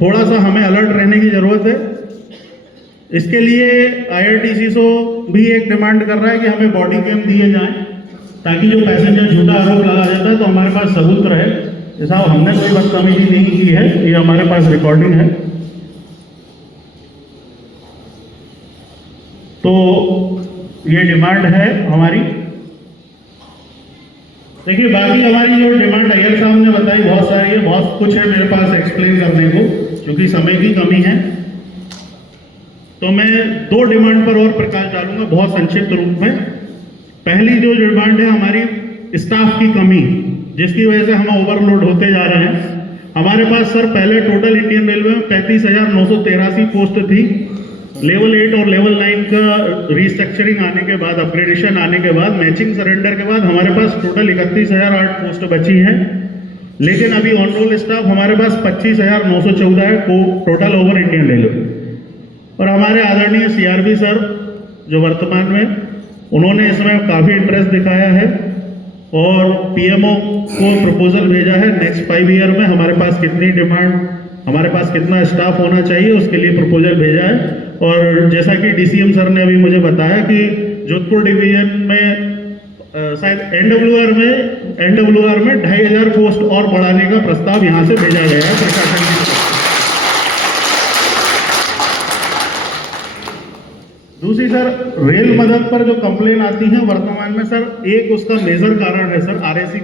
थोड़ा सा हमें अलर्ट रहने की जरूरत है। इसके लिए IRTCSO भी एक डिमांड कर रहा है कि हमें बॉडी कैम दिए जाएं, ताकि जो पैसेंजर झूठा आरोप लगा देता है तो हमारे पास सबूत रहे, जैसा हमने कोई बदतमीजी नहीं की है, ये हमारे पास रिकॉर्डिंग है। तो ये डिमांड है हमारी। देखिए, बाकी हमारी जो डिमांड अय्यर साहब ने बताई बहुत सारी है, बहुत कुछ है मेरे पास एक्सप्लेन करने को, क्योंकि समय की कमी है। तो मैं 2 डिमांड पर और प्रकाश डालूंगा बहुत संक्षिप्त रूप में। पहली जो डिमांड है हमारी, स्टाफ की कमी, जिसकी वजह से हम ओवरलोड होते जा रहे हैं। हमारे पास सर पहले टोटल इंडियन रेलवे में 35,983 पोस्ट थी। लेवल 8 और लेवल 9 का रिस्ट्रक्चरिंग आने के बाद, अपग्रेडेशन आने के बाद, मैचिंग सरेंडर के बाद हमारे पास टोटल 31,008 पोस्ट बची हैं। लेकिन अभी ऑन रोल स्टाफ हमारे पास 25,914 है टोटल ओवर इंडियन रेलवे। और हमारे आदरणीय CRB सर जो वर्तमान में, उन्होंने इसमें काफ़ी इंटरेस्ट दिखाया है, और PMO को प्रपोजल भेजा है नेक्स्ट 5 ईयर में हमारे पास कितनी डिमांड, हमारे पास कितना स्टाफ होना चाहिए, उसके लिए प्रपोजल भेजा है। और जैसा कि डीसीएम सर ने अभी मुझे बताया कि जोधपुर डिवीजन में शायद एनडब्ल्यूआर में 2500 पोस्ट और बढ़ाने का प्रस्ताव यहाँ से भेजा गया है प्रशासन की तरफ। दूसरी सर, रेल मदद पर जो कंप्लेन आती है वर्तमान में सर, एक उसका मेजर कारण है सर आरएसी।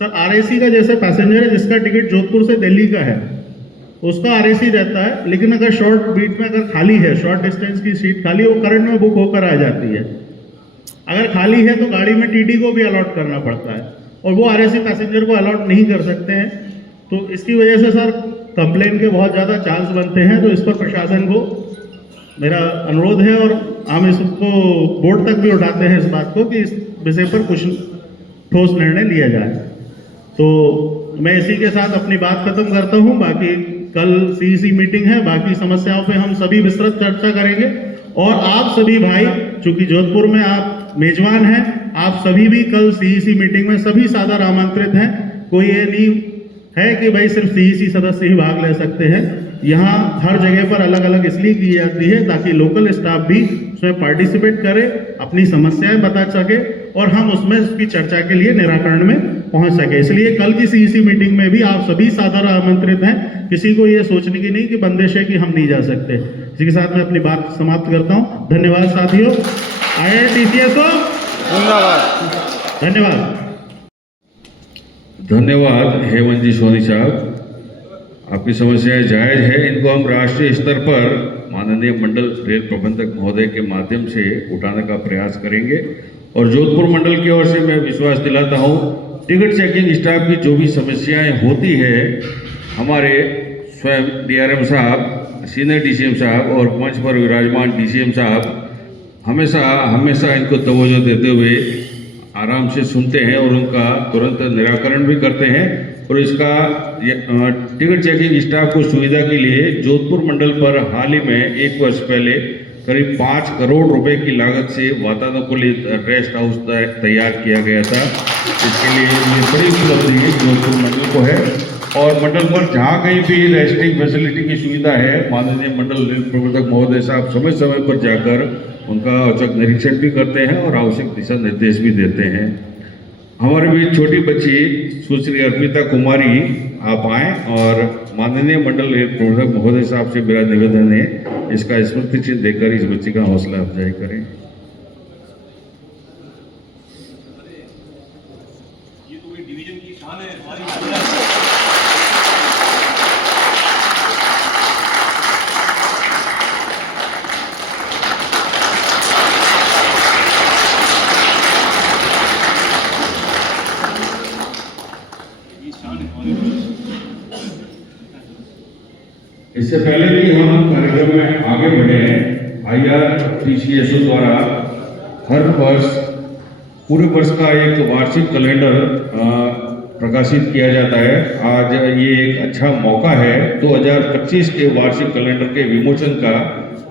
सर आरएसी का जैसे पैसेंजर है जिसका टिकट जोधपुर से दिल्ली का है, उसका आरएसी रहता है, लेकिन अगर शॉर्ट बीट में अगर खाली है, शॉर्ट डिस्टेंस की सीट खाली, वो करंट में बुक होकर आ जाती है। अगर खाली है तो गाड़ी में टीटी को भी अलॉट करना पड़ता है और वो आरएसी पैसेंजर को अलॉट नहीं कर सकते हैं। तो इसकी वजह से सर कंप्लेन के बहुत ज़्यादा चांस बनते हैं। तो इस पर प्रशासन को मेरा अनुरोध है और हम इसको बोर्ड तक भी उठाते हैं इस बात को कि इस विषय पर कुछ ठोस निर्णय लिया जाए। तो मैं इसी के साथ अपनी बात खत्म करता हूं। बाकी कल सीईसी मीटिंग है, बाकी समस्याओं पे हम सभी विस्तृत चर्चा करेंगे और आप सभी भाई, चूंकि जोधपुर में आप मेजबान हैं, आप सभी भी कल सीईसी मीटिंग में सभी सादर आमंत्रित हैं। कोई ये नहीं है कि भाई सिर्फ सीईसी सदस्य ही भाग ले सकते हैं। यहाँ हर जगह पर अलग अलग इसलिए की जाती है ताकि लोकल स्टाफ भी उसमें पार्टिसिपेट करे, अपनी समस्याएं बता सके और हम उसमें उसकी चर्चा के लिए निराकरण में पहुंच सके। इसलिए कल की सीईसी मीटिंग में भी आप सभी सादर आमंत्रित हैं। किसी को ये सोचने की नहीं कि बंदिश है कि हम नहीं जा सकते। इसी के साथ मैं अपनी बात समाप्त करता हूँ। धन्यवाद साथियों। IRTCS धन्यवाद। धन्यवाद हेमंत जी सोनी साहब, आपकी समस्याएं जायज है। इनको हम राष्ट्रीय स्तर पर माननीय मंडल रेल प्रबंधक महोदय के माध्यम से उठाने का प्रयास करेंगे और जोधपुर मंडल की ओर से मैं विश्वास दिलाता हूं, टिकट चेकिंग स्टाफ की जो भी समस्याएं होती है, हमारे स्वयं DRM साहब, सीनियर DCM साहब और मंच पर विराजमान DCM साहब हमेशा इनको तवज्जो देते हुए आराम से सुनते हैं और उनका तुरंत निराकरण भी करते हैं। और इसका टिकट चेकिंग स्टाफ को सुविधा के लिए जोधपुर मंडल पर हाल ही में 1 वर्ष पहले करीब 5 करोड़ रुपए की लागत से वातानुकूलित रेस्ट हाउस तैयार किया गया था। इसके लिए ये बड़ी उपलब्धि जोधपुर मंडल को है और मंडल पर जहाँ कहीं भी रेस्टिंग फैसिलिटी की सुविधा है, माननीय मंडल रेल प्रबंधक महोदय साहब समय समय पर जाकर उनका औचक निरीक्षण भी करते हैं और आवश्यक दिशा निर्देश भी देते हैं। हमारे बीच छोटी बच्ची सुश्री अर्पिता कुमारी आप आएँ और माननीय मंडल रेल प्रबंधक महोदय साहब से मेरा निवेदन है, इसका स्मृति चिन्ह देकर इस बच्ची का हौसला अफजाई करें। ये तो कोई डिवीजन की शान है हमारी। इससे पहले कि हम कार्यक्रम में आगे बढ़े हैं, IRTCSO द्वारा हर वर्ष पूरे वर्ष का एक वार्षिक कैलेंडर प्रकाशित किया जाता है। आज ये एक अच्छा मौका है 2025 के वार्षिक कैलेंडर के विमोचन का,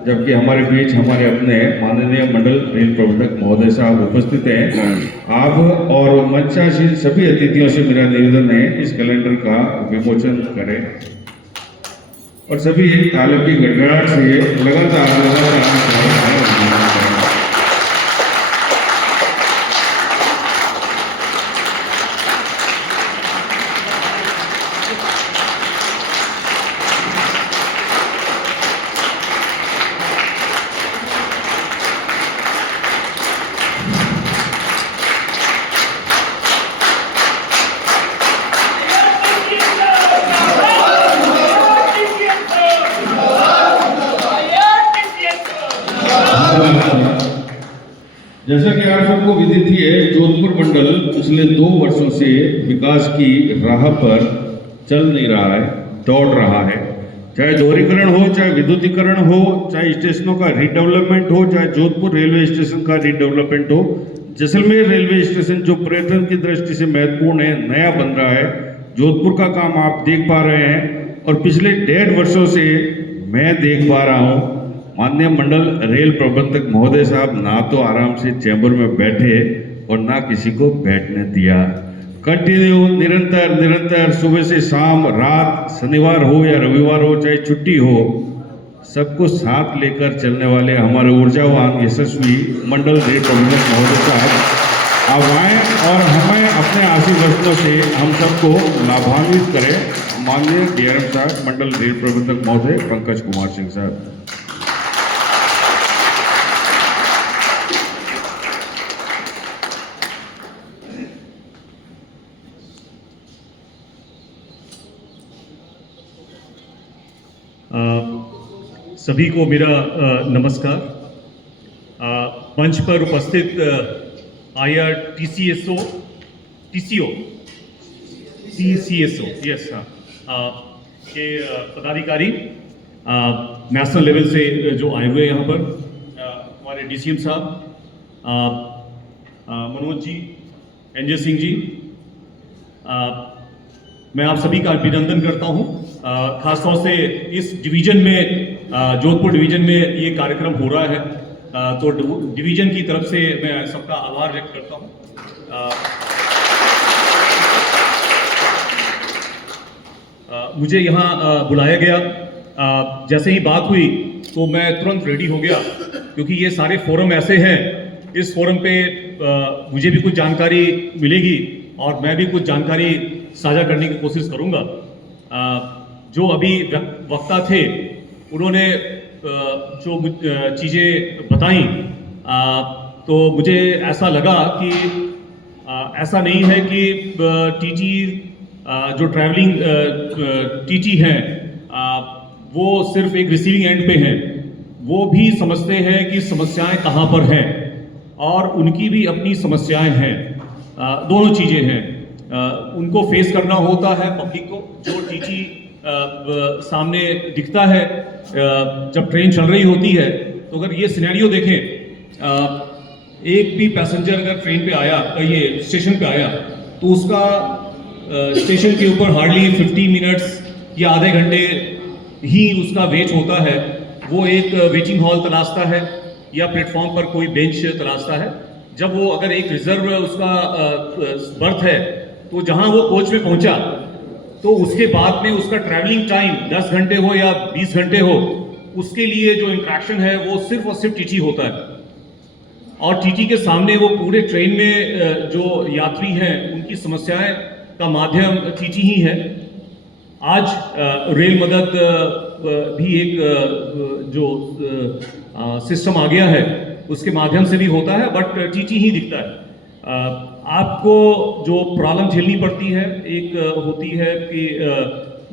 जबकि हमारे बीच हमारे अपने माननीय मंडल रेल प्रबंधक महोदय साहब उपस्थित हैं। आप और मंचासीन सभी अतिथियों से मेरा निवेदन है इस कैलेंडर का विमोचन करें और सभी तालों की गड़गड़ाहट से लगातार जैसा कि आप सबको विदित ही है, जोधपुर मंडल पिछले 2 वर्षों से विकास की राह पर चल नहीं रहा है, दौड़ रहा है। चाहे दोहरीकरण हो, चाहे विद्युतीकरण हो, चाहे स्टेशनों का रीडेवलपमेंट हो, चाहे जोधपुर रेलवे स्टेशन का रीडेवलपमेंट हो। जैसलमेर रेलवे स्टेशन जो पर्यटन की दृष्टि से महत्वपूर्ण है, नया बन रहा है। जोधपुर का काम आप देख पा रहे हैं और पिछले 1.5 वर्षों से मैं देख पा रहा हूँ माननीय मंडल रेल प्रबंधक महोदय साहब ना तो आराम से चैम्बर में बैठे और ना किसी को बैठने दिया। कंटिन्यू निरंतर सुबह से शाम, रात, शनिवार हो या रविवार हो, चाहे छुट्टी हो, सबको साथ लेकर चलने वाले हमारे ऊर्जावान यशस्वी मंडल रेल प्रबंधक महोदय साहब अब आएँ और हमें अपने आशीर्वादों से हम सबको लाभान्वित करें। माननीय डीआरएम साहब, मंडल रेल प्रबंधक महोदय पंकज कुमार सिंह साहब। सभी को मेरा नमस्कार। मंच पर उपस्थित TCSO यस के पदाधिकारी, नेशनल लेवल से जो आए हुए यहाँ पर, हमारे DCM साहब, मनोज जी, NJ सिंह जी, मैं आप सभी का अभिनंदन करता हूँ। खासतौर से इस डिवीजन में, जोधपुर डिवीजन में ये कार्यक्रम हो रहा है, तो डिवीजन की तरफ से मैं सबका आभार व्यक्त करता हूँ। मुझे यहाँ बुलाया गया, जैसे ही बात हुई तो मैं तुरंत रेडी हो गया, क्योंकि ये सारे फोरम ऐसे हैं, इस फोरम पे मुझे भी कुछ जानकारी मिलेगी और मैं भी कुछ जानकारी साझा करने की कोशिश करूँगा। जो अभी वक्ता थे उन्होंने जो चीज़ें बताई, तो मुझे ऐसा लगा कि ऐसा नहीं है कि टीटी जो ट्रैवलिंग टीटी हैं वो सिर्फ एक रिसीविंग एंड पे हैं, वो भी समझते हैं कि समस्याएं कहाँ पर हैं और उनकी भी अपनी समस्याएं हैं। दोनों चीज़ें हैं, उनको फेस करना होता है पब्लिक को। जो टीटी सामने दिखता है जब ट्रेन चल रही होती है, तो अगर ये सिनेरियो देखें, एक भी पैसेंजर अगर ट्रेन पे आया, ये स्टेशन पे आया, तो उसका स्टेशन के ऊपर हार्डली 50 मिनट्स या आधे घंटे ही उसका वेट होता है। वो एक वेटिंग हॉल तलाशता है या प्लेटफॉर्म पर कोई बेंच तलाशता है। जब वो अगर एक रिजर्व उसका बर्थ है, तो जहां वो कोच में पहुंचा, तो उसके बाद में उसका ट्रैवलिंग टाइम 10 घंटे हो या 20 घंटे हो, उसके लिए जो इंट्रैक्शन है वो सिर्फ और सिर्फ टीटी होता है। और टीटी के सामने वो पूरे ट्रेन में जो यात्री हैं उनकी समस्याएं का माध्यम टीटी ही है। आज रेल मदद भी एक जो सिस्टम आ गया है, उसके माध्यम से भी होता है, बट टीटी ही दिखता है। आपको जो प्रॉब्लम झेलनी पड़ती है, एक होती है कि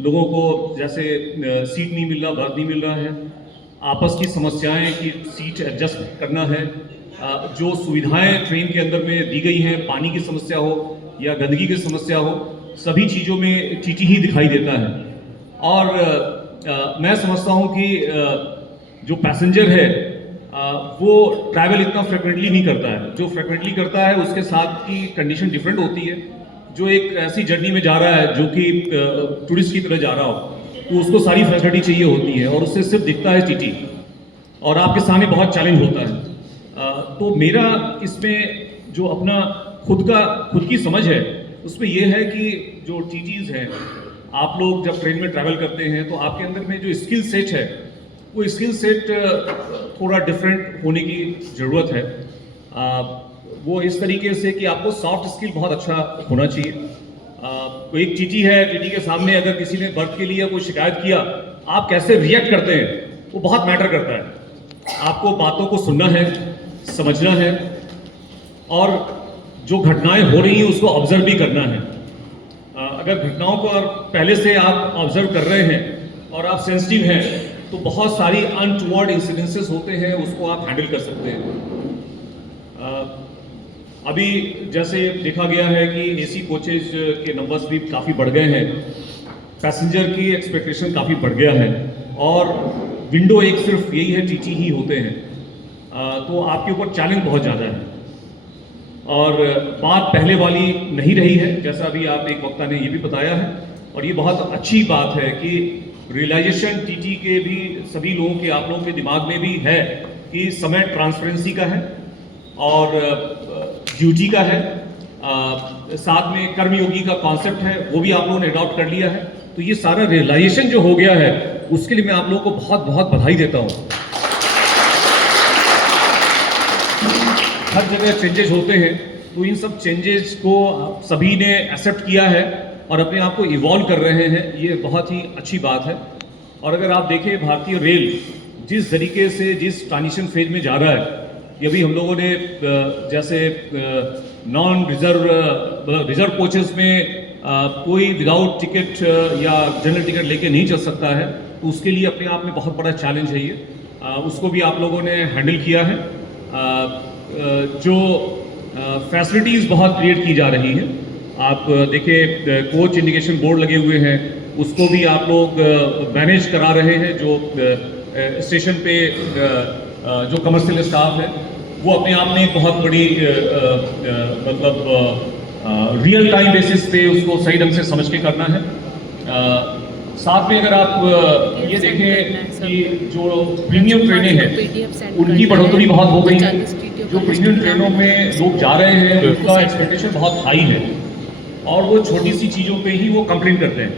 लोगों को जैसे सीट नहीं मिल रहा, बर्थ नहीं मिल रहा है, आपस की समस्याएं कि सीट एडजस्ट करना है, जो सुविधाएं ट्रेन के अंदर में दी गई हैं, पानी की समस्या हो या गंदगी की समस्या हो, सभी चीज़ों में टीटी ही दिखाई देता है। और मैं समझता हूं कि जो पैसेंजर है वो ट्रैवल इतना फ्रिक्वेंटली नहीं करता है। जो फ्रिक्वेंटली करता है उसके साथ की कंडीशन डिफरेंट होती है। जो एक ऐसी जर्नी में जा रहा है जो कि टूरिस्ट की तरह जा रहा हो, तो उसको सारी फैसिलिटी चाहिए होती है और उससे सिर्फ दिखता है टीटी, और आपके सामने बहुत चैलेंज होता है। तो मेरा इसमें जो अपना खुद की समझ है, उसमें यह है कि जो टीटीज़ हैं, आप लोग जब ट्रेन में ट्रैवल करते हैं तो आपके अंदर में जो स्किल सेट है, वो स्किल सेट थोड़ा डिफरेंट होने की ज़रूरत है। वो इस तरीके से कि आपको सॉफ्ट स्किल बहुत अच्छा होना चाहिए। कोई एक टीटी है, टीटी के सामने अगर किसी ने बर्थ के लिए कोई शिकायत किया, आप कैसे रिएक्ट करते हैं वो बहुत मैटर करता है। आपको बातों को सुनना है, समझना है, और जो घटनाएं हो रही हैं उसको ऑब्जर्व भी करना है। अगर घटनाओं को पहले से आप ऑब्जर्व कर रहे हैं और आप सेंसिटिव हैं, तो बहुत सारी अनटुवर्ड इंसिडेंसेस होते हैं, उसको आप हैंडल कर सकते हैं। अभी जैसे देखा गया है कि एसी कोचेज के नंबर्स भी काफ़ी बढ़ गए हैं, पैसेंजर की एक्सपेक्टेशन काफ़ी बढ़ गया है, और विंडो एक सिर्फ यही है, टीटी ही होते हैं। तो आपके ऊपर चैलेंज बहुत ज़्यादा है, और बात पहले वाली नहीं रही है, जैसा अभी आप एक वक्ता ने ये भी बताया है। और ये बहुत अच्छी बात है कि रियलाइजेशन टीटी के भी सभी लोगों के, आप लोगों के दिमाग में भी है कि समय ट्रांसपेरेंसी का है और ड्यूटी का है, साथ में कर्मयोगी का कॉन्सेप्ट है, वो भी आप लोगों ने अडॉप्ट कर लिया है। तो ये सारा रियलाइजेशन जो हो गया है, उसके लिए मैं आप लोगों को बहुत बहुत बधाई देता हूँ। हर जगह चेंजेस होते हैं, तो इन सब चेंजेस को आप सभी ने एक्सेप्ट किया है और अपने आप को इवॉल्व कर रहे हैं, ये बहुत ही अच्छी बात है। और अगर आप देखें भारतीय रेल जिस तरीके से जिस ट्रांजिशन फेज में जा रहा है, ये भी हम लोगों ने जैसे नॉन रिजर्व कोचेस में कोई विदाउट टिकट या जनरल टिकट लेके नहीं चल सकता है, तो उसके लिए अपने आप में बहुत बड़ा चैलेंज है ये। उसको भी आप लोगों ने हैंडल किया है। जो फैसिलिटीज़ बहुत क्रिएट की जा रही हैं, आप देखिए कोच इंडिकेशन बोर्ड लगे हुए हैं, उसको भी आप लोग मैनेज करा रहे हैं। जो स्टेशन पे जो कमर्शियल स्टाफ है वो अपने आप में एक बहुत बड़ी मतलब रियल टाइम बेसिस पे उसको सही ढंग से समझ के करना है। साथ में अगर आप ये देखें कि जो प्रीमियम ट्रेनें हैं उनकी बढ़ोतरी बहुत हो गई है। जो प्रीमियम ट्रेनों में लोग जा रहे हैं उनका एक्सपेक्टेशन बहुत हाई है और वो छोटी सी चीज़ों पे ही वो कंप्लेन करते हैं।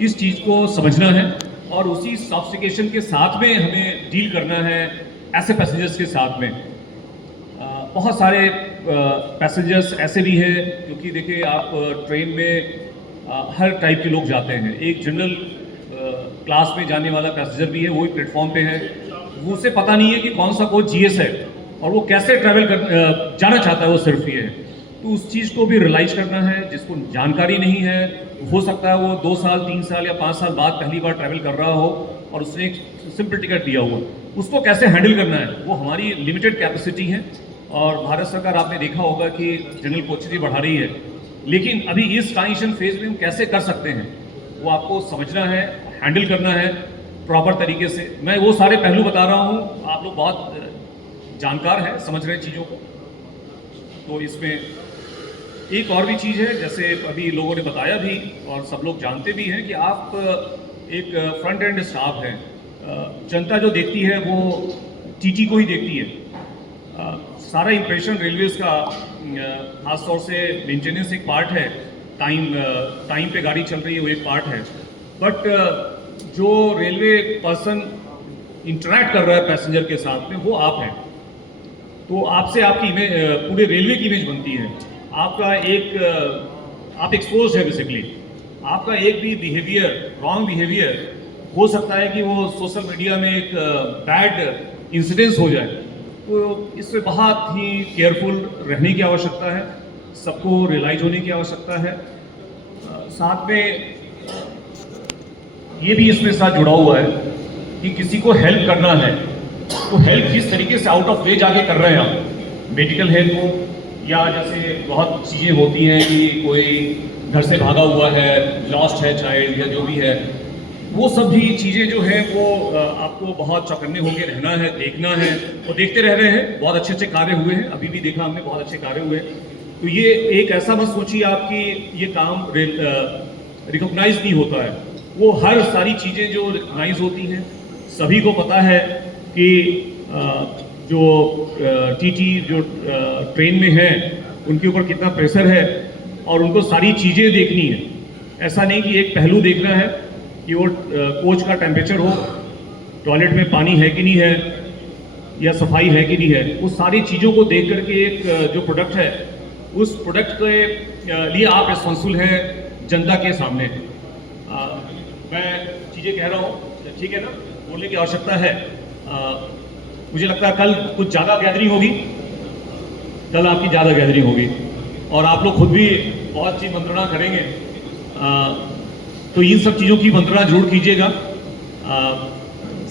इस चीज़ को समझना है और उसी सॉफिस्टिकेशन के साथ में हमें डील करना है ऐसे पैसेंजर्स के साथ में। बहुत सारे पैसेंजर्स ऐसे भी हैं, क्योंकि देखिए आप ट्रेन में हर टाइप के लोग जाते हैं। एक जनरल क्लास में जाने वाला पैसेंजर भी है, वो भी प्लेटफॉर्म पे है, वो उसे पता नहीं है कि कौन सा कोच जीएस है और वो कैसे ट्रैवल जाना चाहता है, वो सिर्फ ये है। तो उस चीज़ को भी रियलाइज करना है। जिसको जानकारी नहीं है, हो सकता है वो 2 साल 3 साल या 5 साल बाद पहली बार ट्रैवल कर रहा हो और उसने एक सिंपल टिकट लिया हुआ, उसको कैसे हैंडल करना है। वो हमारी लिमिटेड कैपेसिटी है और भारत सरकार आपने देखा होगा कि जनरल कोचेज भी बढ़ा रही है, लेकिन अभी इस ट्रांजिशन फेज में हम कैसे कर सकते हैं वो आपको समझना है, हैंडल करना है प्रॉपर तरीके से। मैं वो सारे पहलू बता रहा हूँ, आप लोग बहुत जानकार हैं, समझ रहे हैं चीज़ों को। तो इसमें एक और भी चीज़ है, जैसे अभी लोगों ने बताया भी और सब लोग जानते भी हैं कि आप एक फ्रंट एंड स्टाफ हैं। जनता जो देखती है वो टीटी को ही देखती है। सारा इंप्रेशन रेलवेज का खासतौर से मेंटेनेंस एक पार्ट है, टाइम पे गाड़ी चल रही है वो एक पार्ट है, बट जो रेलवे पर्सन इंटरैक्ट कर रहा है पैसेंजर के साथ में वो आप हैं। तो आपसे आपकी इमेज, पूरे रेलवे की इमेज बनती है। आपका एक आप एक्सपोज है बेसिकली। आपका एक भी बिहेवियर, रॉन्ग बिहेवियर हो सकता है कि वो सोशल मीडिया में एक बैड इंसिडेंस हो जाए। तो इसमें बहुत ही केयरफुल रहने की आवश्यकता है, सबको रियलाइज होने की आवश्यकता है। साथ में ये भी इसमें साथ जुड़ा हुआ है कि किसी को हेल्प करना है तो हेल्प किस तरीके से आउट ऑफ वे जाके कर रहे हैं आप। मेडिकल हेल्प हो या जैसे बहुत चीज़ें होती हैं कि कोई घर से भागा हुआ है, लॉस्ट है चाइल्ड या जो भी है, वो सब भी चीज़ें जो है वो आपको बहुत चौकन्ने होकर रहना है, देखना है। और देखते रह रहे हैं, बहुत अच्छे अच्छे कार्य हुए हैं, अभी भी देखा हमने बहुत अच्छे कार्य हुए हैं। तो ये एक ऐसा मत सोचिए आपकी ये काम रिकॉग्नाइज नहीं होता है, वो हर सारी चीज़ें जो रिकॉग्नाइज होती हैं, सभी को पता है कि जो टीटी जो ट्रेन में है उनके ऊपर कितना प्रेशर है और उनको सारी चीज़ें देखनी है। ऐसा नहीं कि एक पहलू देखना है कि वो कोच का टेम्परेचर हो, टॉयलेट में पानी है कि नहीं है या सफाई है कि नहीं है, उस सारी चीज़ों को देख करके एक जो प्रोडक्ट है उस प्रोडक्ट के लिए आप रिस्पॉन्सिबल हैं जनता के सामने। मैं चीज़ें कह रहा हूँ, ठीक है ना, बोलने की आवश्यकता है। मुझे लगता है कल कुछ ज़्यादा गैदरिंग होगी, कल आपकी ज़्यादा गैदरिंग होगी और आप लोग खुद भी बहुत सी मंत्रणा करेंगे। तो इन सब चीज़ों की मंत्रणा जरूर कीजिएगा।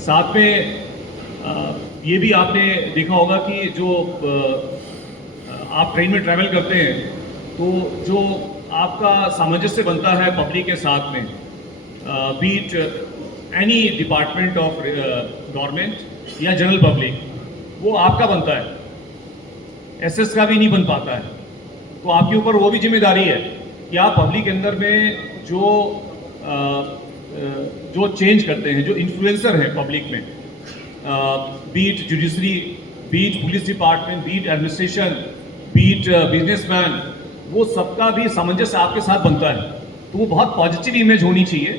साथ में ये भी आपने देखा होगा कि जो आप ट्रेन में ट्रैवल करते हैं तो जो आपका सामंजस्य बनता है पब्लिक के साथ में, be it any department of government या जनरल पब्लिक, वो आपका बनता है, एसएस का भी नहीं बन पाता है। तो आपके ऊपर वो भी जिम्मेदारी है कि आप पब्लिक के अंदर में जो चेंज करते हैं, जो इन्फ्लुएंसर हैं पब्लिक में, be it judiciary, be it police department, be it administration, be it businessman, वो सबका भी सामंजस्य आपके साथ बनता है। तो वो बहुत पॉजिटिव इमेज होनी चाहिए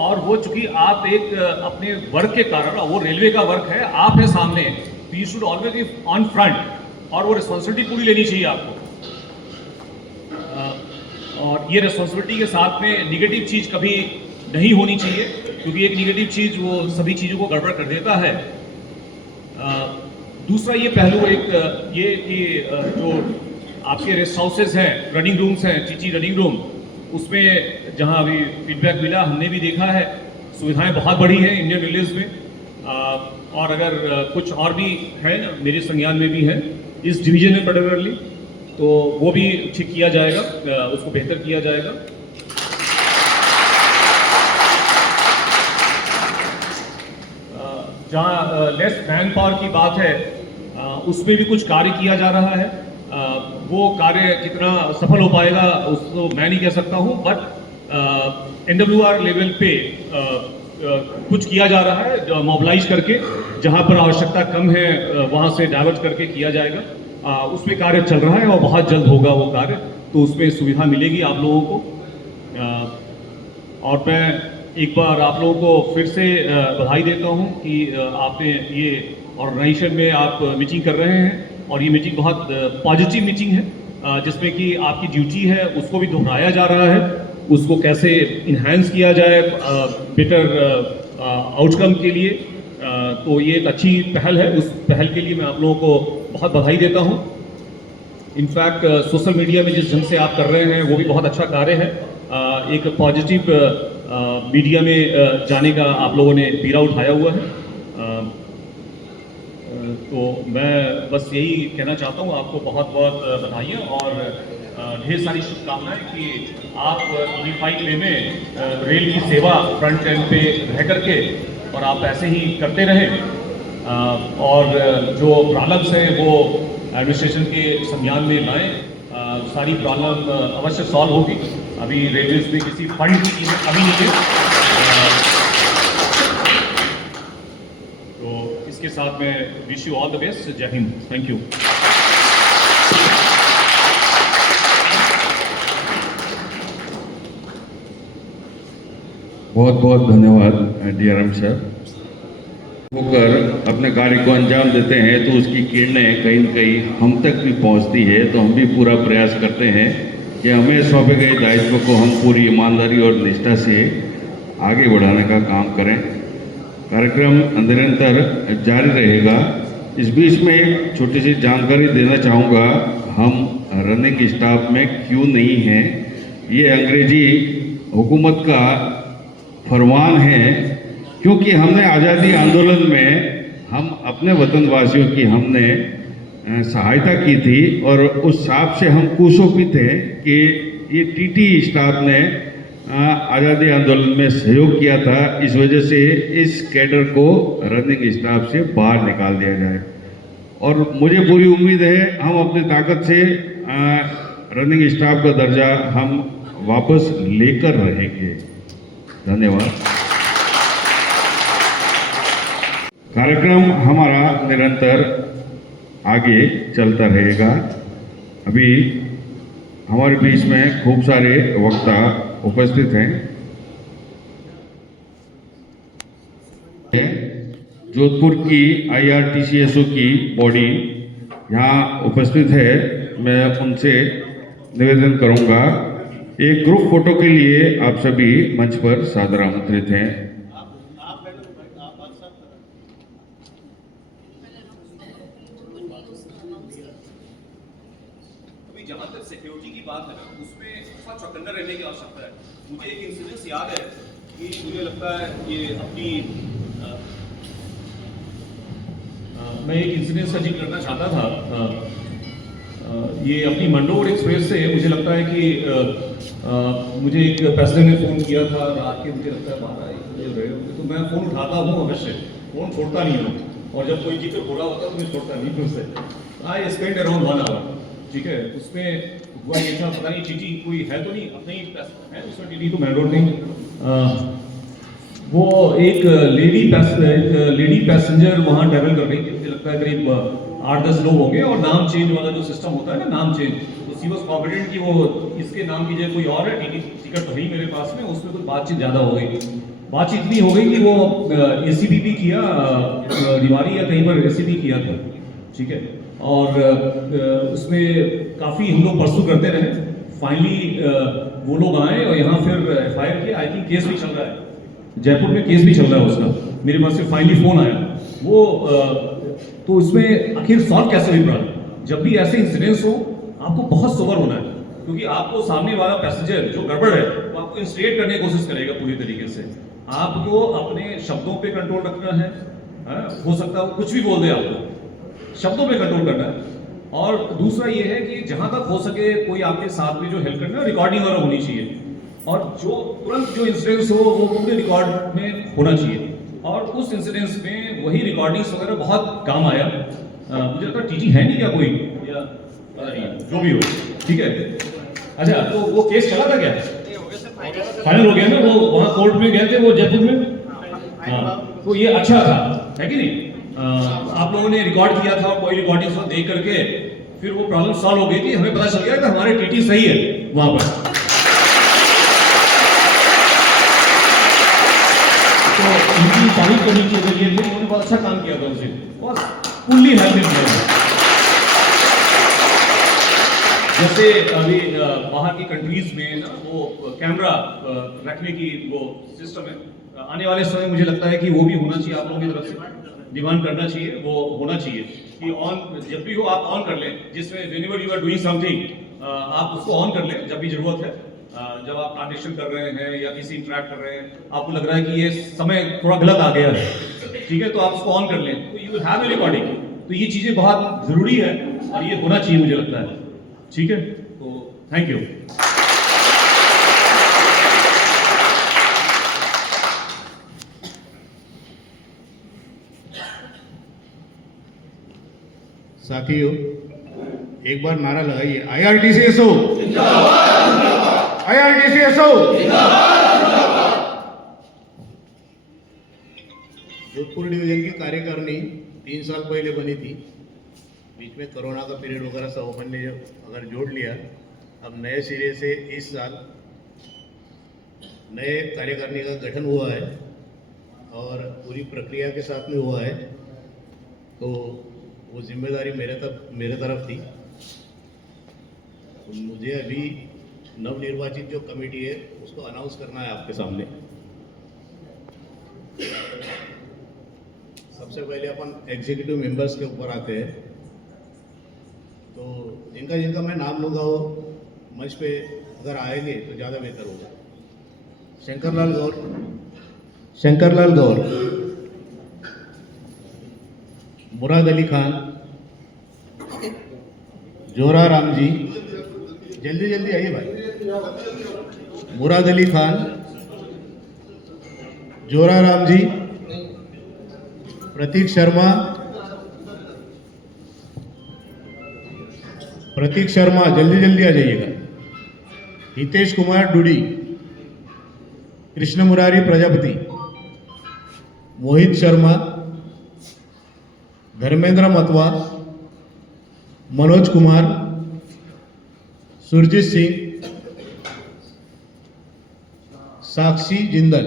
और वो चूंकि आप एक अपने वर्क के कारण, वो रेलवे का वर्क है, आप है सामने, तो you should always be on front और वो रिस्पॉन्सिबिलिटी पूरी लेनी चाहिए आपको। और ये रिस्पॉन्सिबिलिटी के साथ में निगेटिव चीज़ कभी नहीं होनी चाहिए, क्योंकि एक निगेटिव चीज़ वो सभी चीज़ों को गड़बड़ कर देता है। दूसरा ये पहलू एक ये कि जो आपके रेस्ट हाउसेज हैं, रनिंग रूम्स हैं, चीची रनिंग रूम, उसमें जहां अभी फीडबैक मिला, हमने भी देखा है सुविधाएं बहुत बढ़ी हैं इंडियन रेलवेज में। और अगर कुछ और भी है ना, मेरे संज्ञान में भी है इस डिवीजन में पर्टिकुलरली, तो वो भी ठीक किया जाएगा, उसको बेहतर किया जाएगा। जहाँ लेस मैन पावर की बात है, उसमें भी कुछ कार्य किया जा रहा है। वो कार्य कितना सफल हो पाएगा उसको मैं नहीं कह सकता हूँ, बट NWR लेवल पे कुछ किया जा रहा है, मोबिलाइज करके जहाँ पर आवश्यकता कम है वहाँ से डाइवर्ट करके किया जाएगा। उसमें कार्य चल रहा है और बहुत जल्द होगा वो कार्य, तो उसमें सुविधा मिलेगी आप लोगों को। और मैं एक बार आप लोगों को फिर से बधाई देता हूँ कि आपने ये ऑर्गेनाइजेशन में आप मीटिंग कर रहे हैं, और ये मीटिंग बहुत पॉजिटिव मीटिंग है, जिसमें कि आपकी ड्यूटी है उसको भी दोहराया जा रहा है, उसको कैसे इन्हांस किया जाए बेटर आउटकम के लिए। तो ये एक अच्छी पहल है, उस पहल के लिए मैं आप लोगों को बहुत बधाई देता हूँ। इनफैक्ट सोशल मीडिया में जिस ढंग से आप कर रहे हैं वो भी बहुत अच्छा कार्य है। एक पॉजिटिव मीडिया में जाने का आप लोगों ने बीड़ा उठाया हुआ है। तो मैं बस यही कहना चाहता हूँ, आपको बहुत बहुत बधाइयाँ और ढेर सारी शुभकामनाएं कि आप यूनिफाइड वे में रेल की सेवा फ्रंट एंड पे रह करके और आप ऐसे ही करते रहें, और जो प्रॉब्लम्स हैं वो एडमिनिस्ट्रेशन के संज्ञान में लाएं। सारी प्रॉब्लम अवश्य सॉल्व होगी। अभी रेलवेज में किसी फंड की कमी नहीं है। तो इसके साथ मैं wish you all the best. जय हिंद। Thank you. बहुत बहुत धन्यवाद DRM साहब। होकर अपने कार्य को अंजाम देते हैं तो उसकी किरणें कहीं न कहीं हम तक भी पहुंचती है, तो हम भी पूरा प्रयास करते हैं कि हमें सौंपे गए दायित्व को हम पूरी ईमानदारी और निष्ठा से आगे बढ़ाने का काम करें। कार्यक्रम निरंतर जारी रहेगा। इस बीच में एक छोटी सी जानकारी देना चाहूँगा, हम रनिंग स्टाफ में क्यों नहीं हैं, ये अंग्रेजी हुकूमत का फरमान है, क्योंकि हमने आज़ादी आंदोलन में हम अपने वतनवासियों की हमने सहायता की थी, और उस हिसाब से हम खुश भी थे कि ये TT स्टाफ ने आज़ादी आंदोलन में सहयोग किया था। इस वजह से इस कैडर को रनिंग स्टाफ से बाहर निकाल दिया जाए, और मुझे पूरी उम्मीद है हम अपनी ताकत से रनिंग स्टाफ का दर्जा हम वापस लेकर रहेंगे। धन्यवाद। कार्यक्रम हमारा निरंतर आगे चलता रहेगा। अभी हमारे बीच में खूब सारे वक्ता उपस्थित हैं। जोधपुर की IRTCSO की बॉडी यहाँ उपस्थित है। मैं उनसे निवेदन करूँगा, एक ग्रुप फोटो के लिए आप सभी मंच पर सादर आमंत्रित हैं। अभी जहाँ तक सिक्योरिटी की बात है ना, उसमें थोड़ा चौकन्ना रहने की आवश्यकता है। मुझे एक इंसिडेंस याद है कि मुझे लगता है ये अपनी मैं एक इंसिडेंस का जिक्र करना चाहता था। ये अपनी मंडोर एक्सप्रेस से मुझे लगता है कि मुझे एक पैसेंजर ने फ़ोन किया था रात के, मुझे लगता है 12-1 बजे रहे होंगे, तो मैं फ़ोन उठाता हूँ अवश्य, फ़ोन छोड़ता नहीं हूँ, और जब कोई जिक्र हो रहा होता है तो मैं छोड़ता नहीं हूँ उससे। आई स्पेंड अराउंड 1 आवर, ठीक है। उसमें हुआ ये था, पता नहीं TT कोई है तो नहीं, अपने ही है उसमें TT तो मैंडोर नहीं। वो एक लेडी पैसेंजर वहाँ ट्रैवल कर रही थी, मुझे लगता है करीब 8-10 लोग होंगे, और नाम चेंज वाला जो सिस्टम होता है ना, नाम चेंज, तो सी वॉज कॉन्फिडेंट कि वो इसके नाम की जगह कोई और है, TT टिकट तो है ही मेरे पास में, उसमें कुछ बातचीत ज़्यादा हो गई। बातचीत इतनी हो गई कि वो एसीपी भी किया, निवारी या कहीं पर एसीपी किया था, ठीक है। और उसमें काफ़ी हम लोग परसू करते रहे। फाइनली वो लोग आए और यहाँ फिर एफआईआर किया। आई थिंक केस भी चल रहा है, जयपुर में केस भी चल रहा है उसका। मेरे पास से फाइनली फ़ोन आया वो तो उसमें आखिर सॉल्व कैसे हुई प्रॉब्लम। जब भी ऐसे इंसिडेंट्स हो आपको बहुत सोबर होना है, क्योंकि आपको सामने वाला पैसेंजर जो गड़बड़ है वो आपको इंस्टिगेट करने की कोशिश करेगा पूरी तरीके से। आपको अपने शब्दों पे कंट्रोल रखना है, हो सकता है वो कुछ भी बोल दे, आपको शब्दों पे कंट्रोल करना है। और दूसरा ये है कि जहां तक हो सके कोई आपके साथ में जो हेल्प करना है, रिकॉर्डिंग वगैरह होनी चाहिए, और जो तुरंत जो इंसिडेंट्स हो वो पूरे रिकॉर्ड में होना चाहिए। और उस इंसिडेंट्स में वही रिकॉर्डिंग्स वगैरह बहुत काम आया। मुझे लगता है टीटी है नहीं क्या कोई, या जो भी हो, ठीक है। अच्छा, तो वो केस चला था क्या? फाइनल हो गया ना, वो वहाँ कोर्ट में गए थे वो जयपुर में। हाँ, तो ये अच्छा था, है कि नहीं? आप लोगों ने रिकॉर्ड किया था और कोई रिकॉर्डिंग देख करके फिर वो प्रॉब्लम सॉल्व हो गई थी। हमें पता चल गया कि हमारे टीटी सही है वहां पर। तो इनकी तारीफ करनी चाहिए, उन्होंने बहुत अच्छा काम किया था उसे, और फुल्ली हेल्प किया। जैसे अभी बाहर की कंट्रीज में ना वो कैमरा रखने की वो सिस्टम है, आने वाले समय मुझे लगता है कि वो भी होना चाहिए। आप लोगों की तरफ से डिमांड करना चाहिए, वो होना चाहिए कि ऑन जब भी हो आप ऑन कर लें, जिसमें whenever you are doing something आप उसको ऑन कर लें जब भी जरूरत है। जब आप ट्रांजेक्शन कर रहे हैं या किसी इंटरेक्ट कर रहे हैं, आपको लग रहा है कि ये समय थोड़ा गलत आ गया है, ठीक है, तो आप उसको ऑन कर लें, तो you will have A recording. तो ये चीज़ें बहुत ज़रूरी है और ये होना चाहिए मुझे लगता है, ठीक है। तो थैंक यू। साथियों, एक बार नारा लगाइए, IRTCSO, IRTCSO। जोधपुर डिवीजन की कार्यकारिणी 3 साल पहले बनी थी। बीच में कोरोना का पीरियड वगैरह सब अपन ने अगर जोड़ लिया, अब नए सिरे से इस साल नए कार्यकारिणी का गठन हुआ है और पूरी प्रक्रिया के साथ में हुआ है। तो वो जिम्मेदारी मेरे तरफ थी। तो मुझे अभी नवनिर्वाचित जो कमेटी है उसको अनाउंस करना है आपके सामने। सबसे पहले अपन एग्जीक्यूटिव मेंबर्स के ऊपर आते हैं। तो जिनका मैं नाम लूँगा वो मंच पे अगर आएंगे तो ज़्यादा बेहतर होगा। शंकरलाल गौर, मुराद अली खान, जोरा राम जी, जल्दी आइए भाई। मुराद अली खान, जोरा राम जी, प्रतीक शर्मा, जल्दी आ जाइएगा। हितेश कुमार डुडी, कृष्ण मुरारी प्रजापति, मोहित शर्मा, धर्मेंद्र मतवा, मनोज कुमार, सुरजीत सिंह, साक्षी जिंदल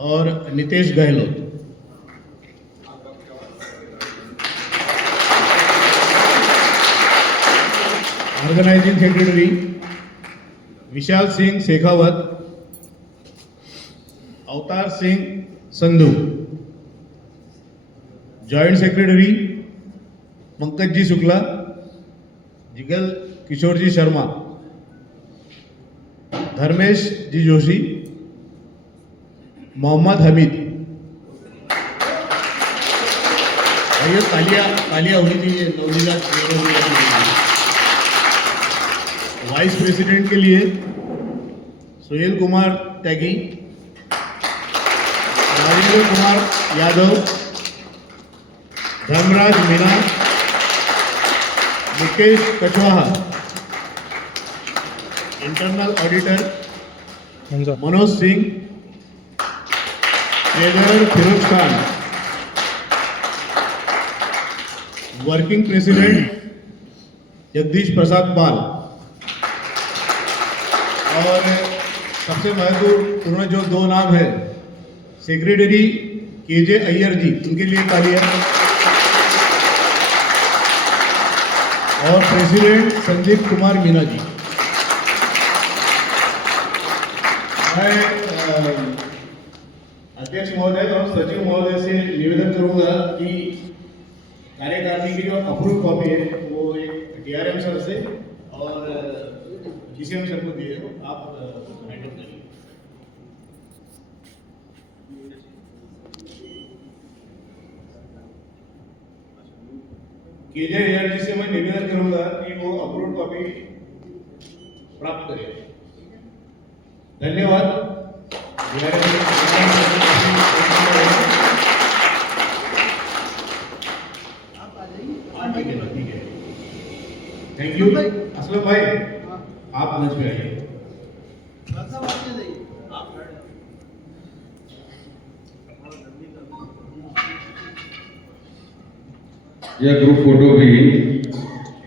और Nitesh Gehlot. Organising secretary Vishal Singh Shekhawat, Avtar Singh Sandhu. Joint secretary Pankaj ji Shukla, Jugal Kishore ji Sharma, Dharmesh ji Joshi, Mohammad Hamid. ये तालियां होनी चाहिए नवनिर्वाचित। वाइस प्रेसिडेंट के लिए Sunil Kumar Tyagi, Rajendra Kumar Yadav, Dharmraj Meena, Mukesh Kachhawa. Internal auditor Manoj Singh, treasurer Firoz Khan, working president Jagdish Prasad Pal और सबसे महत्वपूर्ण जो दो नाम है, सेक्रेटरी KJ अय्यर जी, उनके लिए तालियां, और प्रेसिडेंट संदीप कुमार मीना जी। मैं अध्यक्ष महोदय और सचिव महोदय से निवेदन करूंगा कि कार्यकारिणी की जो अप्रूव कॉपी है वो एक DRM सर से और GCM सर को दिए, आप हैंडल करिए। KJ अय्यर जी से मैं निवेदन करूंगा कि वो अप्रूव कॉपी प्राप्त करें। धन्यवाद। ठीक है, थैंक यू। असलम भाई, आप मंच पे आइए। यह ग्रुप फोटो भी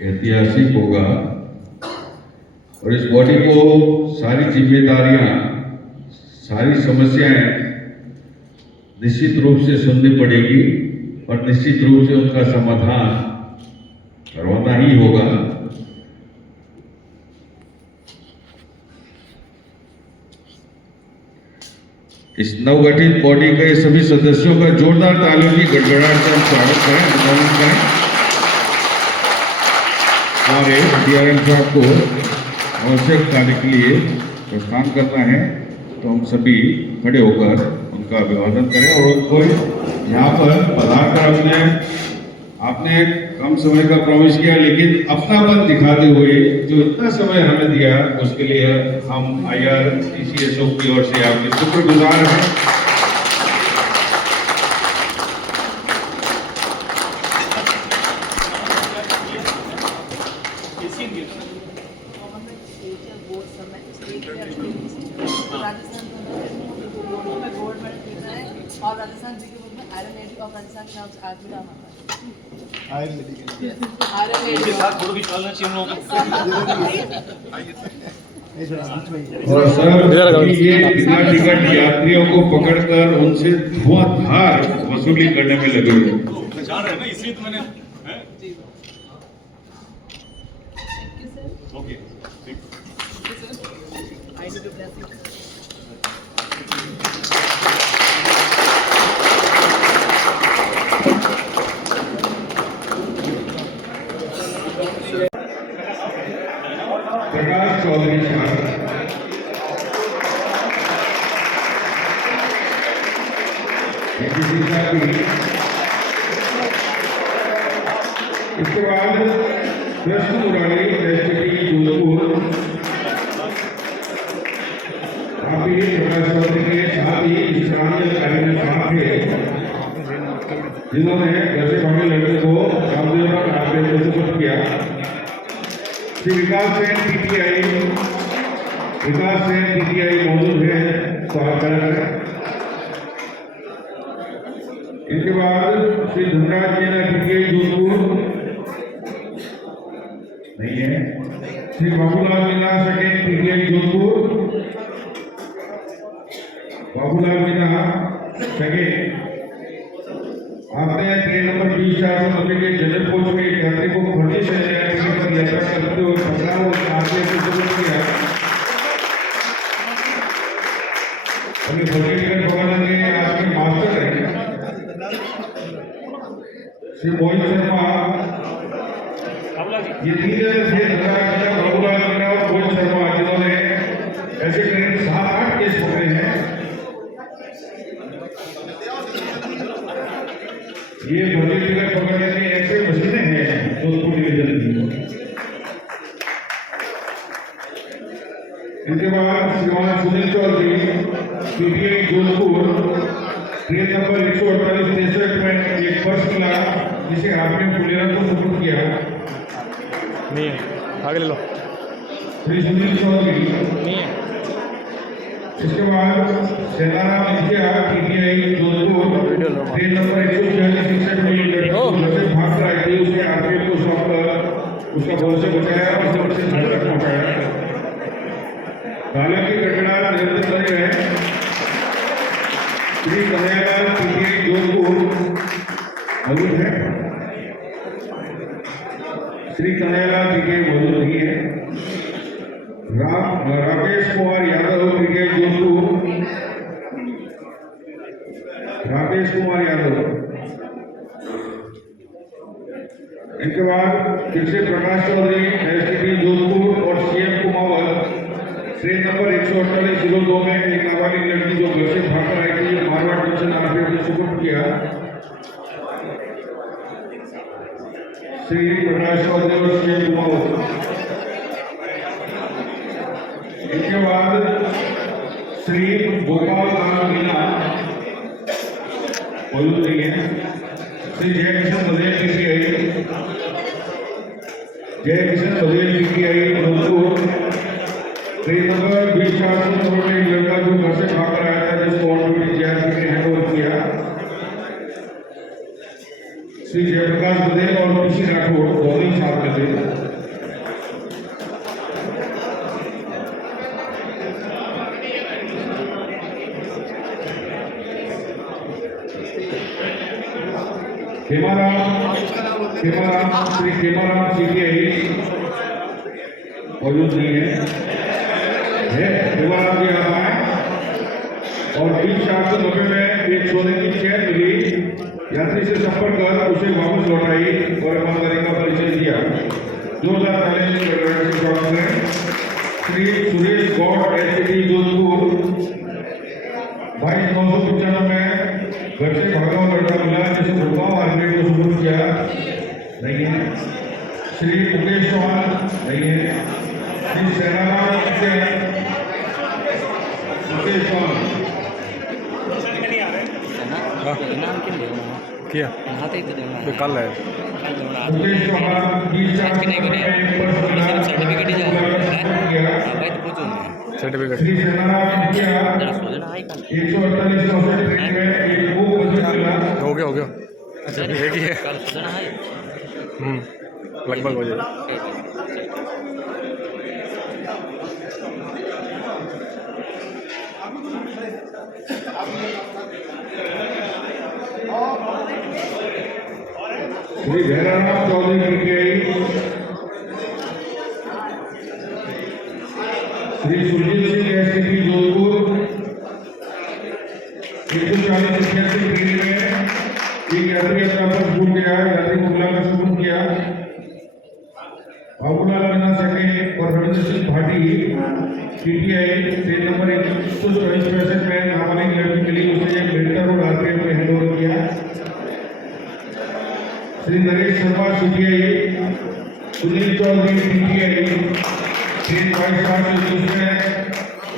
ऐतिहासिक होगा और इस बॉडी को सारी जिम्मेदारियां, सारी समस्याएं निश्चित रूप से सुननी पड़ेगी और निश्चित रूप से उनका समाधान करवाना ही होगा। इस नवगठित बॉडी के सभी सदस्यों का जोरदार तालियों की गड़गड़ाहट से स्वागत करें, अभिनंदन करें। हमारे DRM साहब को आवश्यक कार्य के लिए प्रस्थान करना है, तो हम सभी खड़े होकर उनका अभिवादन करें और उनको यहाँ पर पधार आपने कम समय का प्रॉमिस किया, लेकिन अपनापन दिखाते हुए जो इतना समय हमें दिया, उसके लिए हम IRTCSO की ओर से आपके शुक्रगुजार हैं। और राजस्थान जी के बोर्ड में आयरन लेडी ऑफ राजस्थान के नाम से आज भी नाम आता है। आयरन लेडी के साथ फोटो खिंचवाना चाहिए हम लोगों को। और सर, ये बिना टिकट यात्रियों को पकड़कर उनसे धुआंधार वसूली करने में लगे हुए जान रहे हैं ना, इसलिए तो मैंने ओके प्रकाश चौधरी साहब, इसके बाद कृष्ण मुरारी STD जोधपुर, अभी प्रकाश चौधरी के साथ ही विश्रांत कार्य साथ थे, जिन्होंने घर से भागे लड़के को रामदेव आगे प्रस्तुत किया। श्री विकास सेन PTI मौजूद है, स्वागत है। इनके बाद श्री धनराज मीना PTI जोधपुर नहीं है। Shri Babulal Meena second PTI Jodhpur, Babulal Meena second. आपने ट्रेन नंबर 20 के जनरल कोच में यात्री को खोटी से यात्रा करते हुए पकड़ा और आगे से शुरू किया। अपने खोटी टिकट पकड़ने में आपके मास्टर हैं श्री मोहित शर्मा। ये तीन थे, बाबूलाल मीना और मोहित शर्मा, जिन्होंने ऐसे करीब 7-8 केस पकड़े हैं। ये खोटी टिकट पकड़ने में ऐसे मशीनें हैं जोधपुर डिवीजन की। इनके बाद श्रीमान Sunil Chaudhary PTI Jodhpur, train number 148-63 में एक फर्स्ट क्लास, जिसे आपने पुलिया को सुपुर्द किया। नहीं है, आगे ले लो। श्री सुनील चौधरी नहीं है। इसके बाद सेनाराम मुखिया PTI जोधपुर, ट्रेन नंबर 146-63 में लड़के भाग कर आई थी, उसने आगे को सौंप कर उसका बॉल से बचाया और सबसे धड़क पहुंचाया। हालांकि कटड़ा निरंतर बने रहे। श्री कन्हैयालाल पीटीआई जोधपुर मौजूद है? श्री कन्हैयालाल पीटीआई मौजूद नहीं है। राकेश कुमार यादव पीटीआई जोधपुर, राकेश कुमार यादव। इनके बाद फिर से प्रकाश चौधरी एसटीपी जोधपुर और सीएम कुमावत ट्रेन नंबर 14802 में एक नाबालिग लड़की जो घर से भागकर आई थी मारवाड़ जंक्शन आरपीएफ ने सुपुर्द किया। श्री प्रकाश चौधरी और सीएम कुमावत। इनके बाद श्री गोपाल राम मीना मौजूद नहीं है। Shri Jaikishan Baghel PTI, Jaikishan Baghel PTI Jodhpur. Train number 2400 में एक लड़का जो घर से भागकर आया था जिसको ऑटोमेटिक जीआरपी ने हैंड ओवर किया। श्री जयप्रकाश बघेल और पीसी राठौड़ दोनों ही साथ में थे। खेमाराम श्री खेमाराम सीपीआई मौजूद नहीं है। खेमाराम जी यहाँ आए और 20,490 में एक सोने की चेन मिली। यात्री से संपर्क कर उसे वापस लौटाई और ईमानदारी का परिचय दिया। 2040 में श्री सुरेश गौड़ एसटीपी जोधपुर 22,995 में घर से भागा हुआ लड़का मिला जिसे गुड़गांव आरपीएफ को सुपुर्द किया। नहीं है। श्री मुकेश चौहान नहीं है। श्री सेनाराम मुकेश चौहान किया तो कल है मुकेश चौहान 20,490 सर्टिफिकेट श्री सेनाराम किया 148 ट्रेन में एक बुक बचत मिला। हो गया अच्छा एक ही है लगभग हो जाए। Shri Bhairaram Chaudhary PTI, Shri Surjit Singh STP Jodhpur 140 train में एक यात्री अपना पर्स भूल गया। यात्री को बुलाकर सुपुर्द किया। बाबूलाल मीना सेठी और Ravindra Singh Bhati PTI train number 164 में नाबालिग लड़की मिली, उसे एक बेहतर और आरपीएफ में हैंड ओवर किया। Shri Naresh Sharma CPI, Sunil Chaudhary PTI train 22,720 में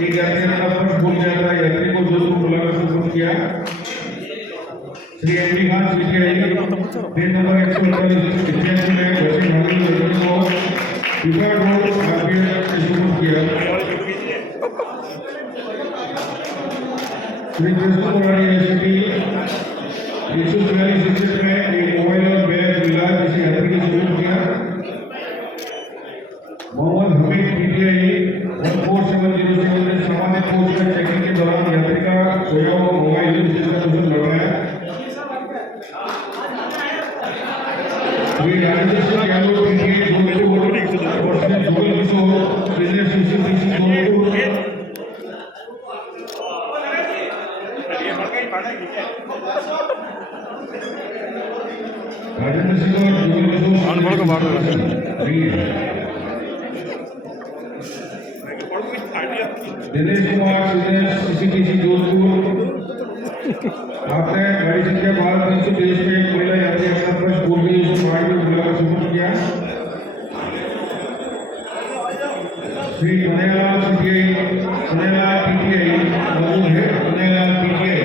एक यात्री अपना पर्स भूल गया था। यात्री को जोधपुर बुलाकर सुपुर्द किया। Shri MD Khan CPI train number 148 में घर से भागी लड़की को विकास रोड आरपीएफ ने सुपुर्द किया। श्री कृष्ण कुमारी एसपी 144 में एक मोबाइल और बैग मिला जिसे यात्री ने सुपुर्द किया। मोहम्मद हमीद पीटीआई 14707 ने सामान्य कोच में चेकिंग के दौरान यात्री का खोया हुआ मोबाइल जिसका दूसरा लड़ाया। श्री राजेंद्र सिंह यादव पीटीआई जोधपुर और श्री जुगल किशोर सीनियर सीसीपीसी जोधपुर। राजेंद्र सिंह और जुगल किशोर दिनेश कुमार सीनियर सीसीपीसी जोधपुर। आपने गाड़ी संख्या 12,323 में एक महिला यात्री अपना पर्स भूल गई, उसे गाड़ी में बुलाकर सुपुर्द किया। श्री कन्हैयालाल सीपीआई, कन्हैयालाल पीटीआई मौजूद है। Kanhaiyalal PTI,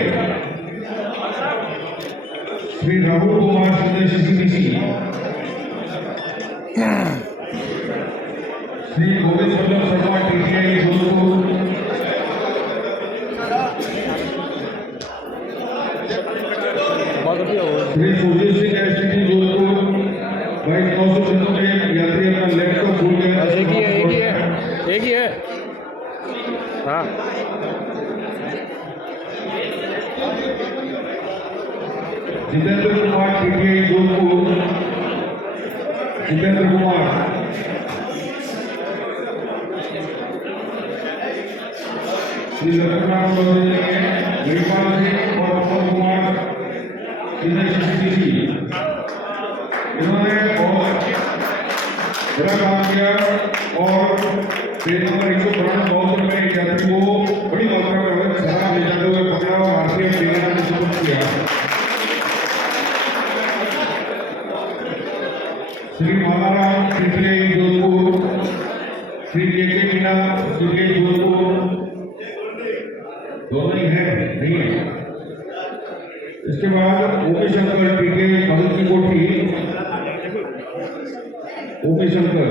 Shri Rahul Kumar senior CCPC, Shri Govind Vallabh Sharma PTI Jodhpur, Shri Surjit Singh STP Jodhpur 22,996 में यात्री अपना लैपटॉप भूल गया। एक ही है हाँ जितेंद्र कुमार टीटीआई जोधपुर। जितेंद्र कुमार। श्री लक्ष्मण गिरिपाल सिंह और उत्तम कुमार सीनियर। इन्होंने बहुत बड़ा काम किया और ट्रेन नंबर 152 बहुत में एक यात्री को बड़ी मात्रा में शराब ले जाते हुए पकड़ा और आरसीएम तेलंगाना ने सुपुर्द किया। श्री मालाराम सीटीआई जोधपुर। श्री के मीना सीटीआई जोधपुर। दोनों ही हैं, नहीं है। इसके बाद ओके शंकर टीटीआई भगत की कोठी। ओके शंकर।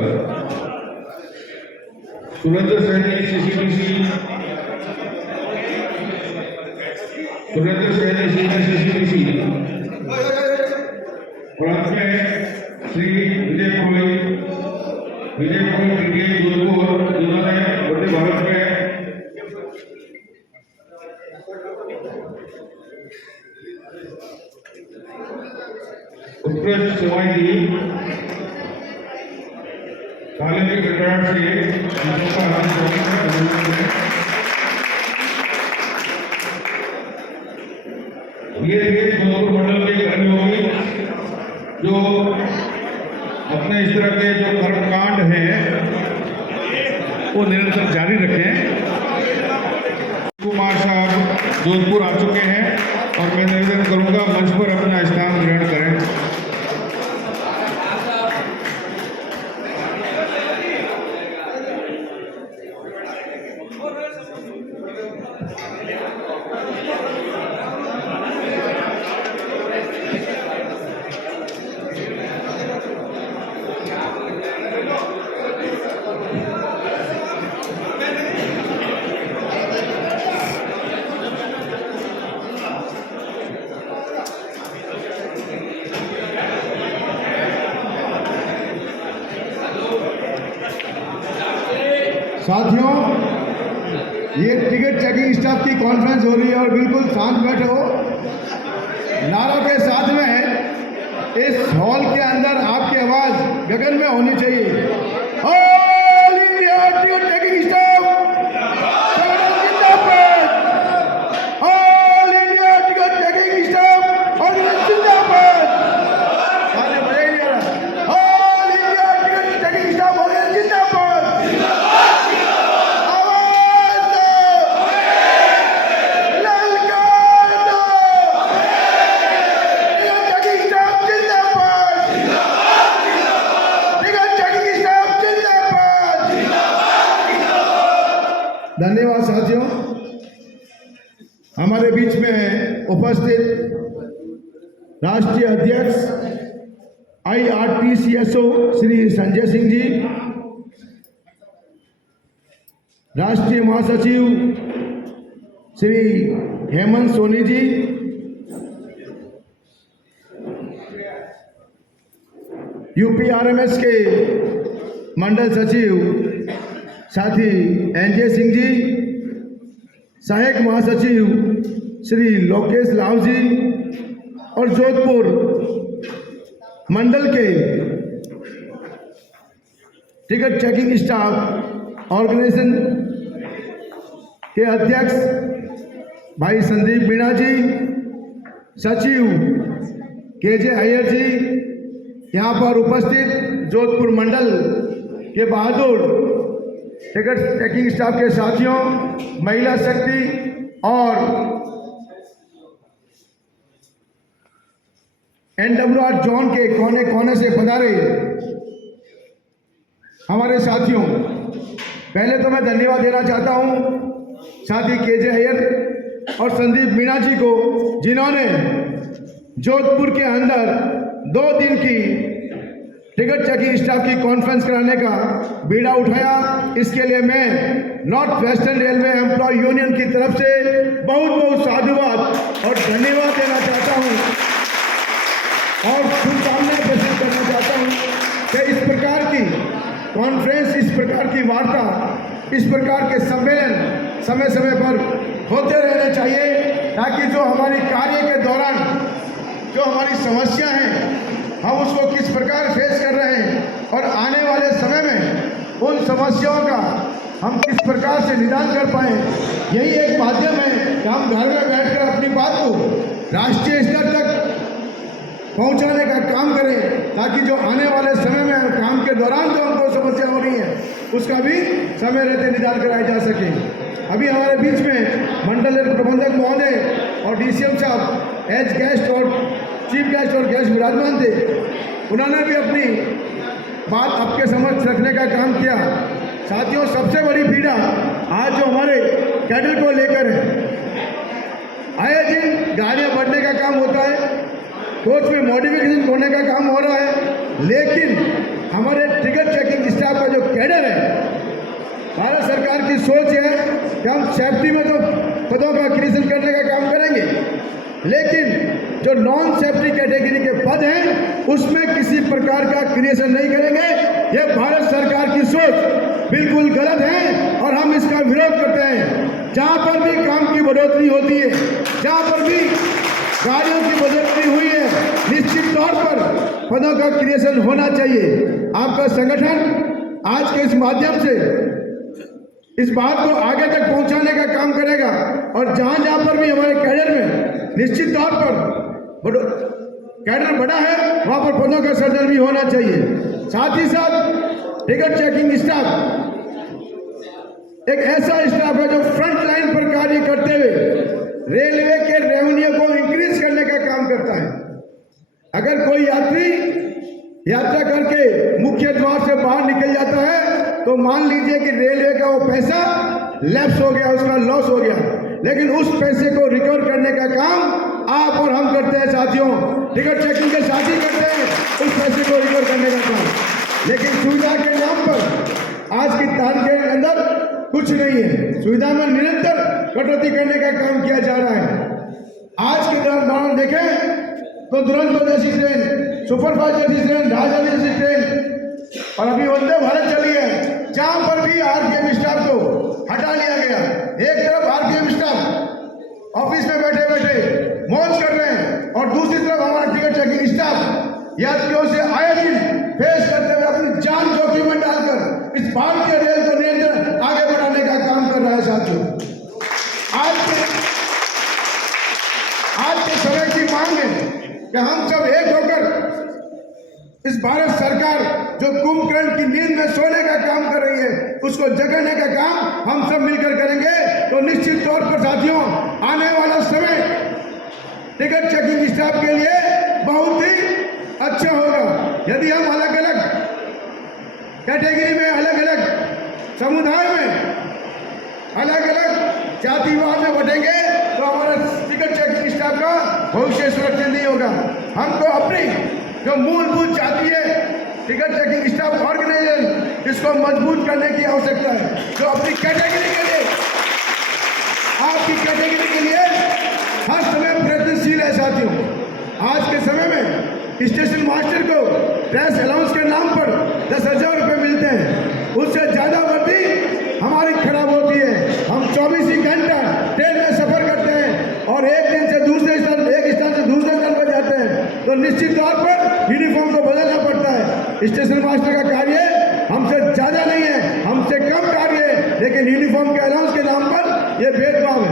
सुरेंद्र सैनी सीसीबीसी। सुरेंद्र सैनी सीसीबीसी। और अंत में श्री विजय पुरोहित। विजय पुरोहित टीटीआई जोधपुर, जिन्होंने वंदे भारत में उत्कृष्ट सेवाएं दी। काले के गड़बड़ से उनका ये जोधपुर मंडल के कर्मी होगी जो अपने इस तरह के जो कर्मकांड हैं वो निरंतर जारी रखें। कुमार साहब जोधपुर आ चुके हैं और मैं निवेदन करूंगा मंच पर अपना स्थान ग्रहण करें। साथियों, ये टिकट चेकिंग स्टाफ की कॉन्फ्रेंस हो रही है और बिल्कुल शांत बैठो। नारों के साथ में इस हॉल के अंदर आपकी आवाज गगन में होनी चाहिए। All India ticket checking staff जिंदाबाद। All India ticket checking staff और जिंदाबाद। All India ticket checking staff और जिंदाबाद। धन्यवाद साथियों। हमारे बीच में उपस्थित राष्ट्रीय अध्यक्ष IRTCSO श्री संजय सिंह जी, राष्ट्रीय महासचिव श्री हेमंत सोनी जी, UPRMS के मंडल सचिव साथी NJ सिंह जी, सहायक महासचिव श्री लोकेश लाव जी और जोधपुर मंडल के टिकट चेकिंग स्टाफ ऑर्गेनाइजेशन के अध्यक्ष भाई संदीप मीणा जी, सचिव KJ अय्यर जी, यहाँ पर उपस्थित जोधपुर मंडल के बहादुर टिकट चेकिंग स्टाफ के साथियों, महिला शक्ति और NWR जोन के कोने कोने से पधारे हमारे साथियों, पहले तो मैं धन्यवाद देना चाहता हूं साथी KJ अय्यर और संदीप मीणा जी को, जिन्होंने जोधपुर के अंदर 2 दिन की टिकट चेकिंग स्टाफ की कॉन्फ्रेंस कराने का बीड़ा उठाया। इसके लिए मैं north western railway employ union की तरफ से बहुत बहुत साधुवाद और धन्यवाद देना चाहता हूं और शुभकामनाएं प्रेषित करना चाहता हूं कि इस प्रकार की कॉन्फ्रेंस, इस प्रकार की वार्ता, इस प्रकार के सम्मेलन समय समय पर होते रहने चाहिए, ताकि जो हमारी कार्य के दौरान जो हमारी समस्या हैं हम उसको किस प्रकार फेस कर रहे हैं और आने वाले समय में उन समस्याओं का हम किस प्रकार से निदान कर पाएँ। यही एक माध्यम है कि हम घर में बैठकर अपनी बात को राष्ट्रीय स्तर तक पहुंचाने का काम करें, ताकि जो आने वाले समय में काम के दौरान जो हमको समस्या हो रही है उसका भी समय रहते निदान कराया जा सके। अभी हमारे बीच में मंडल प्रबंधक महोदय और डीसीएम साहब एज गेस्ट और चीफ गेस्ट और गेस्ट विराजमान थे। उन्होंने भी अपनी बात आपके समक्ष रखने का काम किया। साथियों, सबसे बड़ी पीड़ा आज जो हमारे कैडर को लेकर है, आए दिन गाड़ियाँ बढ़ने का काम होता है, कोच में मॉडिफिकेशन होने का काम हो रहा है, लेकिन हमारे टिकट चेकिंग स्टाफ का जो कैडर है, भारत सरकार की सोच है कि हम सेफ्टी में तो पदों का क्रिएशन करने का काम करेंगे, लेकिन जो नॉन सेफ्टी कैटेगरी के पद हैं उसमें किसी प्रकार का क्रिएशन नहीं करेंगे। यह भारत सरकार की सोच बिल्कुल गलत है और हम इसका विरोध करते हैं। जहाँ पर भी काम की बढ़ोतरी होती है, जहाँ पर भी गाड़ियों की बढ़ोतरी हुई है, निश्चित तौर पर पदों का क्रिएशन होना चाहिए। आपका संगठन आज के इस माध्यम से इस बात को आगे तक पहुंचाने का काम करेगा और जहां जहां पर भी हमारे कैडर में निश्चित तौर पर कैडर बड़ा है वहां पर पदों का सृजन भी होना चाहिए। साथ ही साथ टिकट चेकिंग स्टाफ एक ऐसा स्टाफ है जो फ्रंट लाइन पर कार्य करते हुए रेलवे के रेवेन्यू को इंक्रीज करने का काम करता है। अगर कोई यात्री यात्रा करके मुख्य द्वार से बाहर निकल जाता है तो मान लीजिए कि रेलवे का वो पैसा लैप्स हो गया, उसका लॉस हो गया, लेकिन उस पैसे को रिकवर करने का काम आप और हम करते हैं साथियों। टिकट चेकिंग के साथ ही करते हैं उस पैसे को रिकवर करने का काम। लेकिन सुविधा के नाम पर आज की तारीख के अंदर कुछ नहीं है, सुविधा में निरंतर कटौती करने का काम किया जा रहा है। आज के दौरान देखें तो दुरंतो जैसी ट्रेन, सुपरफास्ट जैसी ट्रेन, राजधानी जैसी ट्रेन और अभी वंदे भारत चली है, जहां पर भी आरपीएफ स्टाफ को हटा लिया गया। एक तरफ आरपीएफ स्टाफ ऑफिस में बैठे बैठे मौज कर रहे हैं और दूसरी तरफ हमारा टिकट चेकिंग स्टाफ यात्रियों से आए दिन फेस करते हुए अपनी जान जोखिम में डालकर इस भारतीय रेल को निरंतर आगे बढ़ाने का काम कर रहा है। साथियों, आज के समय की मांग है कि हम सब एक होकर इस भारत सरकार जो कुंभकर्ण की नींद में सोने का काम कर रही है उसको जगाने का काम हम सब मिलकर करेंगे तो निश्चित तौर पर साथियों आने वाला समय टिकट चेकिंग स्टाफ के लिए बहुत ही अच्छा होगा। यदि हम अलग अलग कैटेगरी में, अलग अलग समुदाय में, अलग अलग जातिवाद में बटेंगे तो हमारा टिकट चेकिंग स्टाफ का भविष्य सुरक्षित नहीं होगा। हमको अपनी जो मूलभूत जाति है टिकट चेकिंग स्टाफ ऑर्गेनाइजेशन, इसको मजबूत करने की आवश्यकता है। जो अपनी कैटेगरी के लिए, आपकी कैटेगरी के लिए हर समय प्रयत्नशील है। साथियों, आज के समय में स्टेशन मास्टर को ड्रेस अलाउंस के नाम पर 10,000 रुपये मिलते हैं, उससे ज़्यादा वर्दी हमारी खराब होती है। हम 24 ही घंटा ट्रेन में सफर करते हैं और एक दिन से दूसरे स्थान, एक स्थान से दूसरे स्थान पर जाते हैं तो निश्चित तौर पर यूनिफॉर्म को बदलना पड़ता है। स्टेशन मास्टर का कार्य हमसे ज़्यादा नहीं है, हमसे कम कार्य है, लेकिन यूनिफॉर्म के अलाउंस के नाम पर यह भेदभाव है।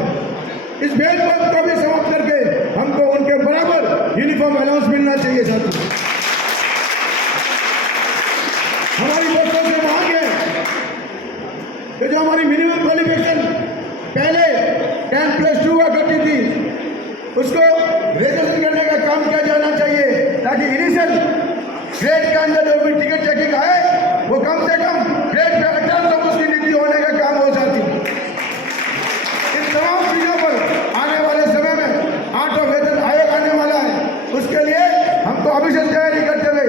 इस भेदभाव को भी समाप्त करके हमको उनके बराबर यूनिफॉर्म अलाउंस मिलना चाहिए। साथियों, हमारी बच्चों से मांग है कि जो हमारी मिनिमम क्वालिफिकेशन पहले 10+2 हुआ करती थी उसको ग्रेजुएशन करने का काम किया जाना चाहिए, ताकि इनिशियल ग्रेड के अंदर जो भी टिकट चेकिंग आए वो कम से कम ग्रेड पे 1800 उसकी नीति होने का काम हो जाती। इन तमाम चीज़ों पर आने वाले समय में 8वां वेतन आयोग आने वाला है, उसके लिए हमको अभी से तैयारी करते हुए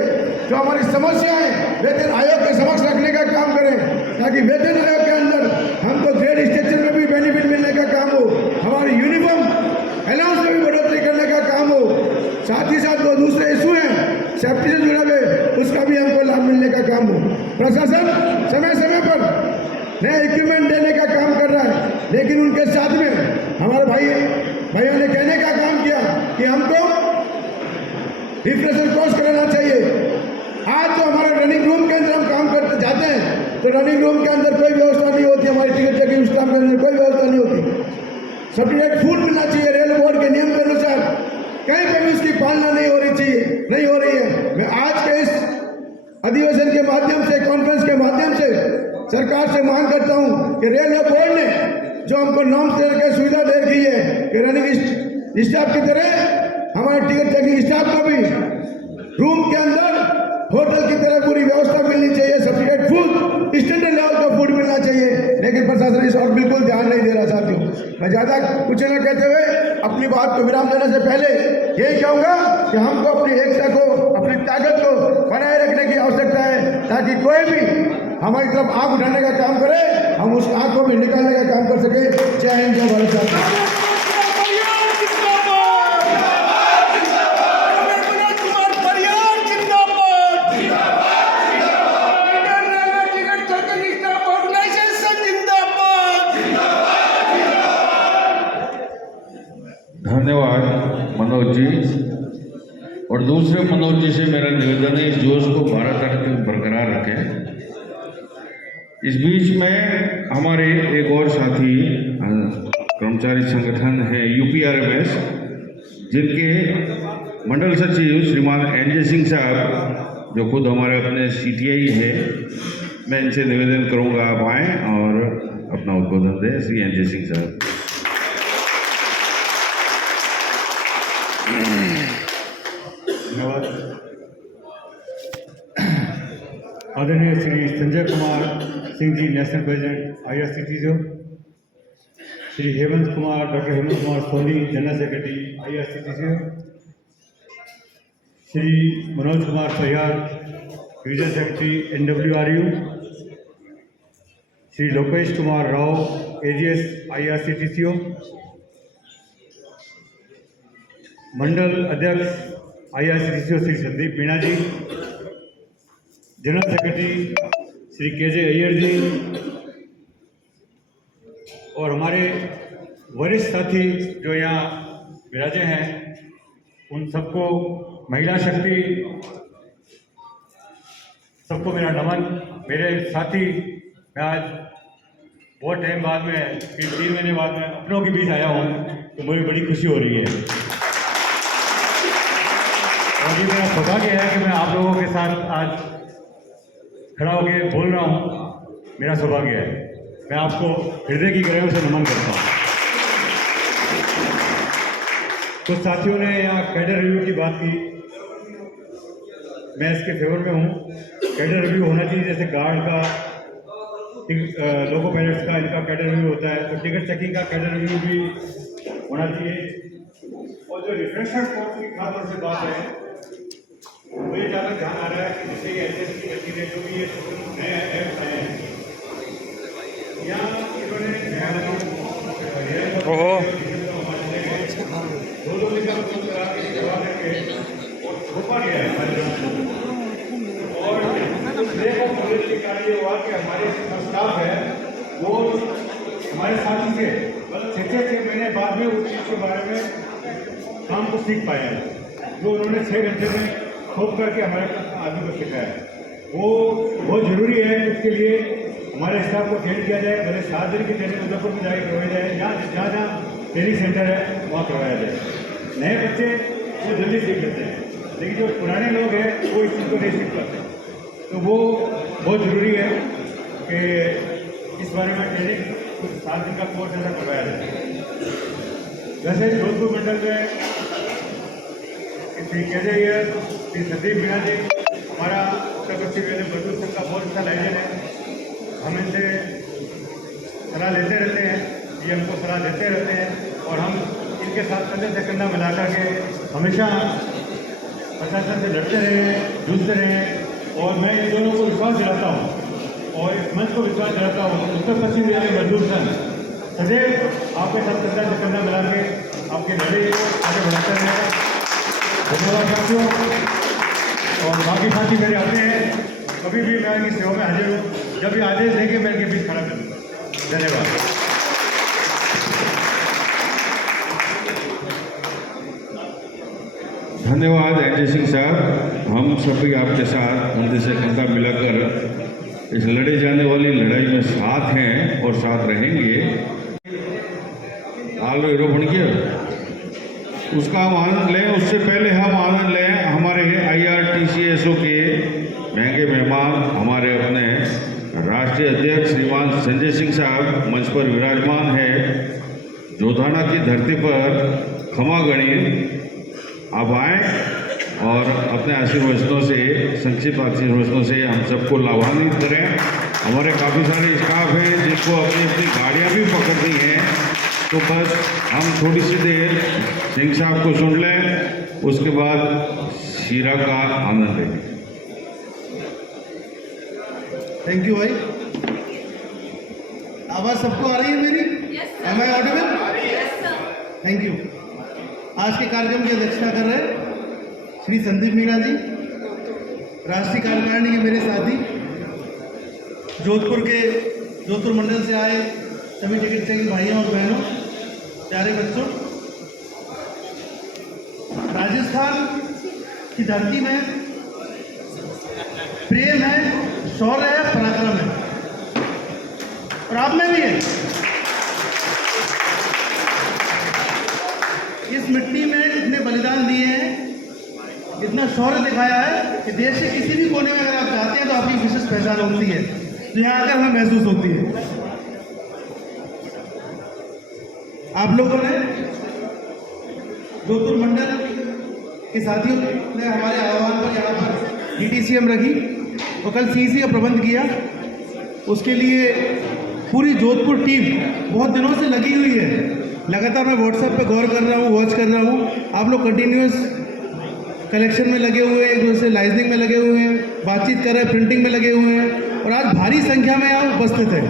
जो हमारी समस्याएं वेतन आयोग के समक्ष रखने का काम करें, ताकि वेतन आयोग के अंदर हमको ग्रेड स्ट्रक्चर में भी बेनिफिट मिलने का काम हो, हमारी यूनिफॉर्म अलाउंस में भी बढ़ोतरी करने का काम हो। साथ ही साथ जो दूसरे इशू हैं सेफ्टी से जुड़े हुए, उसका भी हमको लाभ मिलने का काम हो। प्रशासन समय समय पर नए इक्विपमेंट देने का काम कर रहा है, लेकिन उनके साथ में हमारे भाइयों ने कहने का काम किया कि हमको रिफ्रेशर कोर्स कराना चाहिए। आज जो हमारे रनिंग रूम के अंदर हम काम करते जाते हैं तो रनिंग रूम के अंदर कोई व्यवस्था नहीं होती, हमारी टिकट चेकिंग स्टाफ के अंदर कोई व्यवस्था नहीं होती। सब्सिडाइज्ड फूड मिलना चाहिए रेल बोर्ड के नियम के अनुसार, कहीं पर भी उसकी पालना नहीं हो रही है। मैं आज के इस अधिवेशन के माध्यम से, कॉन्फ्रेंस के माध्यम से सरकार से मांग करता हूं कि रेलवे बोर्ड ने जो हमको नॉर्म्स देने की सुविधा दे रखी है कि रनिंग स्टाफ की तरह हमारे टिकट चेकिंग स्टाफ को भी रूम के अंदर होटल की तरह पूरी व्यवस्था मिलनी चाहिए, सब्सिडाइज्ड फूड, स्टैंडर्ड लेवल का फूड मिलना चाहिए। लेकिन प्रशासन इस और बिल्कुल ध्यान नहीं दे रहा। साथियों, मैं ज़्यादा कुछ न कहते हुए अपनी बात को विराम देने से पहले यही कहूँगा कि हमको अपनी एकता को, अपनी ताकत को बनाए रखने की आवश्यकता है, ताकि कोई भी हमारी तरफ आँख उठाने का काम करे, हम उस आँख को भी निकालने का काम कर सके। जय हिंद, जय भारत। धन्यवाद मनोज जी। और दूसरे मनोज जी से मेरा निवेदन है इस जोश को भारत तक बरकरार रखें। इस बीच में हमारे एक और साथी कर्मचारी संगठन है यूपीआरएमएस, जिनके मंडल सचिव श्रीमान एनजे सिंह साहब, जो खुद हमारे अपने सीटीआई है, मैं इनसे निवेदन करूंगा आप आएँ और अपना उद्बोधन दें। श्री एनजे सिंह साहब। धन्यवाद। आदरणीय Shri Sanjay Kumar Singh ji, national president IRCTC, Shri Hemant Kumar, doctor Hemant Kumar Soni, general secretary IRCTC, Shri Manoj Kumar Sahyag, division secretary NWRU, Shri Lokesh Kumar Rao, AGS IRCTC, मंडल अध्यक्ष IRCTC Shri Sandeep Meena ji, general secretary Shri KJ Iyer ji, और हमारे वरिष्ठ साथी जो यहाँ विराजे हैं, उन सबको, महिला शक्ति, सबको मेरा नमन। मेरे साथी, मैं आज बहुत टाइम बाद में, 3 महीने बाद में अपनों के बीच आया हूँ, तो मुझे बड़ी खुशी हो रही है। और ये मेरा सौभाग्य है कि मैं आप लोगों के साथ आज खड़ा होकर बोल रहा हूँ, मेरा सौभाग्य है। मैं आपको हृदय की गहराइयों से नमन करता हूँ। कुछ साथियों ने यहाँ कैडर रिव्यू की बात की, मैं इसके फेवर में हूँ। कैडर रिव्यू होना चाहिए, जैसे गार्ड का, लोको पायलट्स का, इनका कैडर रिव्यू होता है, तो टिकट चेकिंग का कैडर रिव्यू भी होना चाहिए। और जो रिफ्रेशर कोर्स की खासतौर से बात है, मुझे ज़्यादा ध्यान आ रहा है कि जैसे ये HSC की गतिविधियाँ जो भी ये नए ऐप्स आए हैं, यहाँ इन्होंने ओहो, दो निगम को करा के करवा करके और थोपा गया है हमारे गाँव को। और देखो मुझे कार्य हुआ कि हमारे स्टाफ है वो हमारे साथी से 6 महीने बाद में उस चीज़ के बारे में काम को सीख पाया है, जो उन्होंने 6 घंटे में थोप करके हमारे आदमी को सिखाया है। वो बहुत ज़रूरी है कि उसके लिए हमारे स्टाफ को ट्रेन किया जाए। पहले 7 दिन की ट्रेनिंग उदयपुर में जाके करवाई जाए, जहाँ ट्रेनिंग सेंटर है वहाँ करवाया जाए। नए बच्चे वो जल्दी सीख लेते हैं, लेकिन जो पुराने लोग हैं वो इस चीज़ को नहीं सीख पाते। तो वो बहुत ज़रूरी है कि इस बारे में ट्रेनिंग कुछ 7 दिन का कोर्स ऐसा करवाया जाए। वैसे जोधपुर मंडल में श्री KJ अय्यर, श्री संदीप मीणा जी, हमारा उत्तर पश्चिम मजदूर संघ का बहुत अच्छा लाइजन है। हम इनसे सलाह लेते रहते हैं, ये हमको सलाह देते रहते हैं, और हम इनके साथ कंधे से कंधा मिला करके हमेशा प्रशासन से लड़ते रहे, जूझते रहे। और मैं इन दोनों को विश्वास दिलाता हूँ और इस मंच को विश्वास दिलाता हूँ, उत्तर पश्चिम जिले के मजदूर संघ सदैव आपके साथ कंधा से कंधा मिला के आपके लड़ाई को आगे बढ़ाते रहेगा। धन्यवाद साथियों। और बाकी साथी मेरे आते हैं, कभी भी मैं इनकी सेवा में हाजिर हूँ। जब भी आदेश देंगे मैं इनके बीच खड़ा करूँगा। धन्यवाद। धन्यवाद अजय सिंह साहब। हम सभी आपके साथ कंधे से कंधा मिलाकर इस लड़े जाने वाली लड़ाई में साथ हैं और साथ रहेंगे। आलो आरोपण किया उसका हम आनंद लें। उससे पहले हम आनंद लें हमारे IRTCSO के महंगे मेहमान, हमारे अपने राष्ट्रीय अध्यक्ष श्रीमान संजय सिंह साहब मंच पर विराजमान है। जोधाना की धरती पर खमागणी आप आएँ और अपने आशीर्वचनों से, संक्षिप्त आशीर्वचनों से हम सबको लाभान्वित करें। हमारे काफ़ी सारे स्टाफ हैं जिनको अपनी अपनी गाड़ियाँ भी पकड़नी हैं, तो बस हम थोड़ी सी देर सिंह साहब को सुन लें, उसके बाद शीरा का आनंद लें। थैंक यू भाई। आवाज़ सबको आ रही है मेरी? Am I audible? Thank you. आज के कार्यक्रम की अध्यक्षता कर रहे श्री संदीप मीणा जी, राष्ट्रीय कार्यकारिणी के मेरे साथी, जोधपुर मंडल से आए सभी टिकट चेकिंग भाइयों और बहनों, प्यारे बच्चों। राजस्थान की धरती में प्रेम है, शौर्य है, पराक्रम है और आप में भी है। इस मिट्टी में इतने बलिदान दिए हैं, इतना शौर्य दिखाया है कि देश के किसी भी कोने में अगर आप जाते हैं तो आपकी विशेष पहचान होती है, तो यहाँ आकर हमें महसूस होती है। आप लोगों ने जोधपुर मंडल के साथियों ने हमारे आह्वान पर यहाँ पर DTCM रखी और कल CEC का प्रबंध किया। उसके लिए पूरी जोधपुर टीम बहुत दिनों से लगी हुई है। लगातार मैं WhatsApp पे गौर कर रहा हूँ, वॉच कर रहा हूँ। आप लोग कंटिन्यूस कलेक्शन में लगे हुए हैं, एक दूसरे से लाइजनिंग में लगे हुए हैं, बातचीत कर रहे हैं, प्रिंटिंग में लगे हुए हैं और आज भारी संख्या में यहाँ उपस्थित है।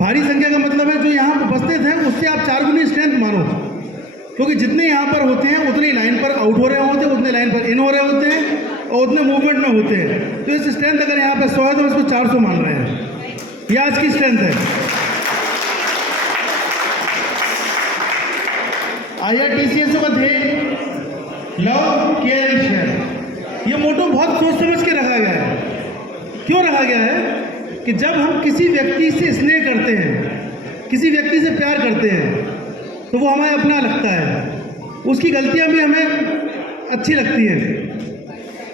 भारी संख्या का मतलब है जो यहाँ उपस्थित हैं उससे आप 4 गुनी स्ट्रेंथ मानो, क्योंकि जितने यहाँ पर होते हैं उतनी लाइन पर आउट हो रहे होते हैं, उतने लाइन पर इन हो रहे होते हैं और उतने मूवमेंट में होते हैं। तो इस स्ट्रेंथ अगर यहाँ पर 100 है तो इसको 400 मान रहे हैं। ये आज की स्ट्रेंथ है। IRTCSO का ध्येय लव, केयर एंड शेयर, ये मोटो बहुत सोच समझ के रखा गया है। क्यों रखा गया है कि जब हम किसी व्यक्ति से स्नेह करते हैं, किसी व्यक्ति से प्यार करते हैं, तो वो हमें अपना लगता है। उसकी गलतियां भी हमें अच्छी लगती हैं,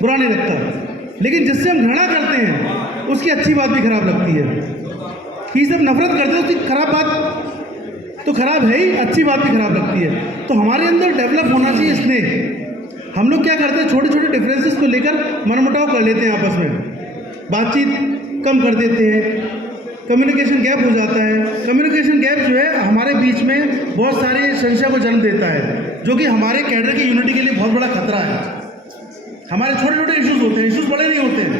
बुरा नहीं लगता। लेकिन जिससे हम घृणा करते हैं उसकी अच्छी बात भी खराब लगती है। कि सब नफरत करते हैं उसकी खराब बात तो खराब है ही, अच्छी बात भी खराब लगती है। तो हमारे अंदर डेवलप होना चाहिए स्नेह। हम लोग क्या करते हैं, छोटे छोटे डिफरेंसेस को लेकर मनमुटाव कर लेते हैं, आपस में बातचीत कम कर देते हैं, कम्युनिकेशन गैप हो जाता है। कम्युनिकेशन गैप जो है हमारे बीच में बहुत सारे संशय को जन्म देता है, जो कि हमारे कैडर की यूनिटी के लिए बहुत बड़ा खतरा है। हमारे छोटे छोटे इश्यूज होते हैं, इश्यूज बड़े नहीं होते हैं।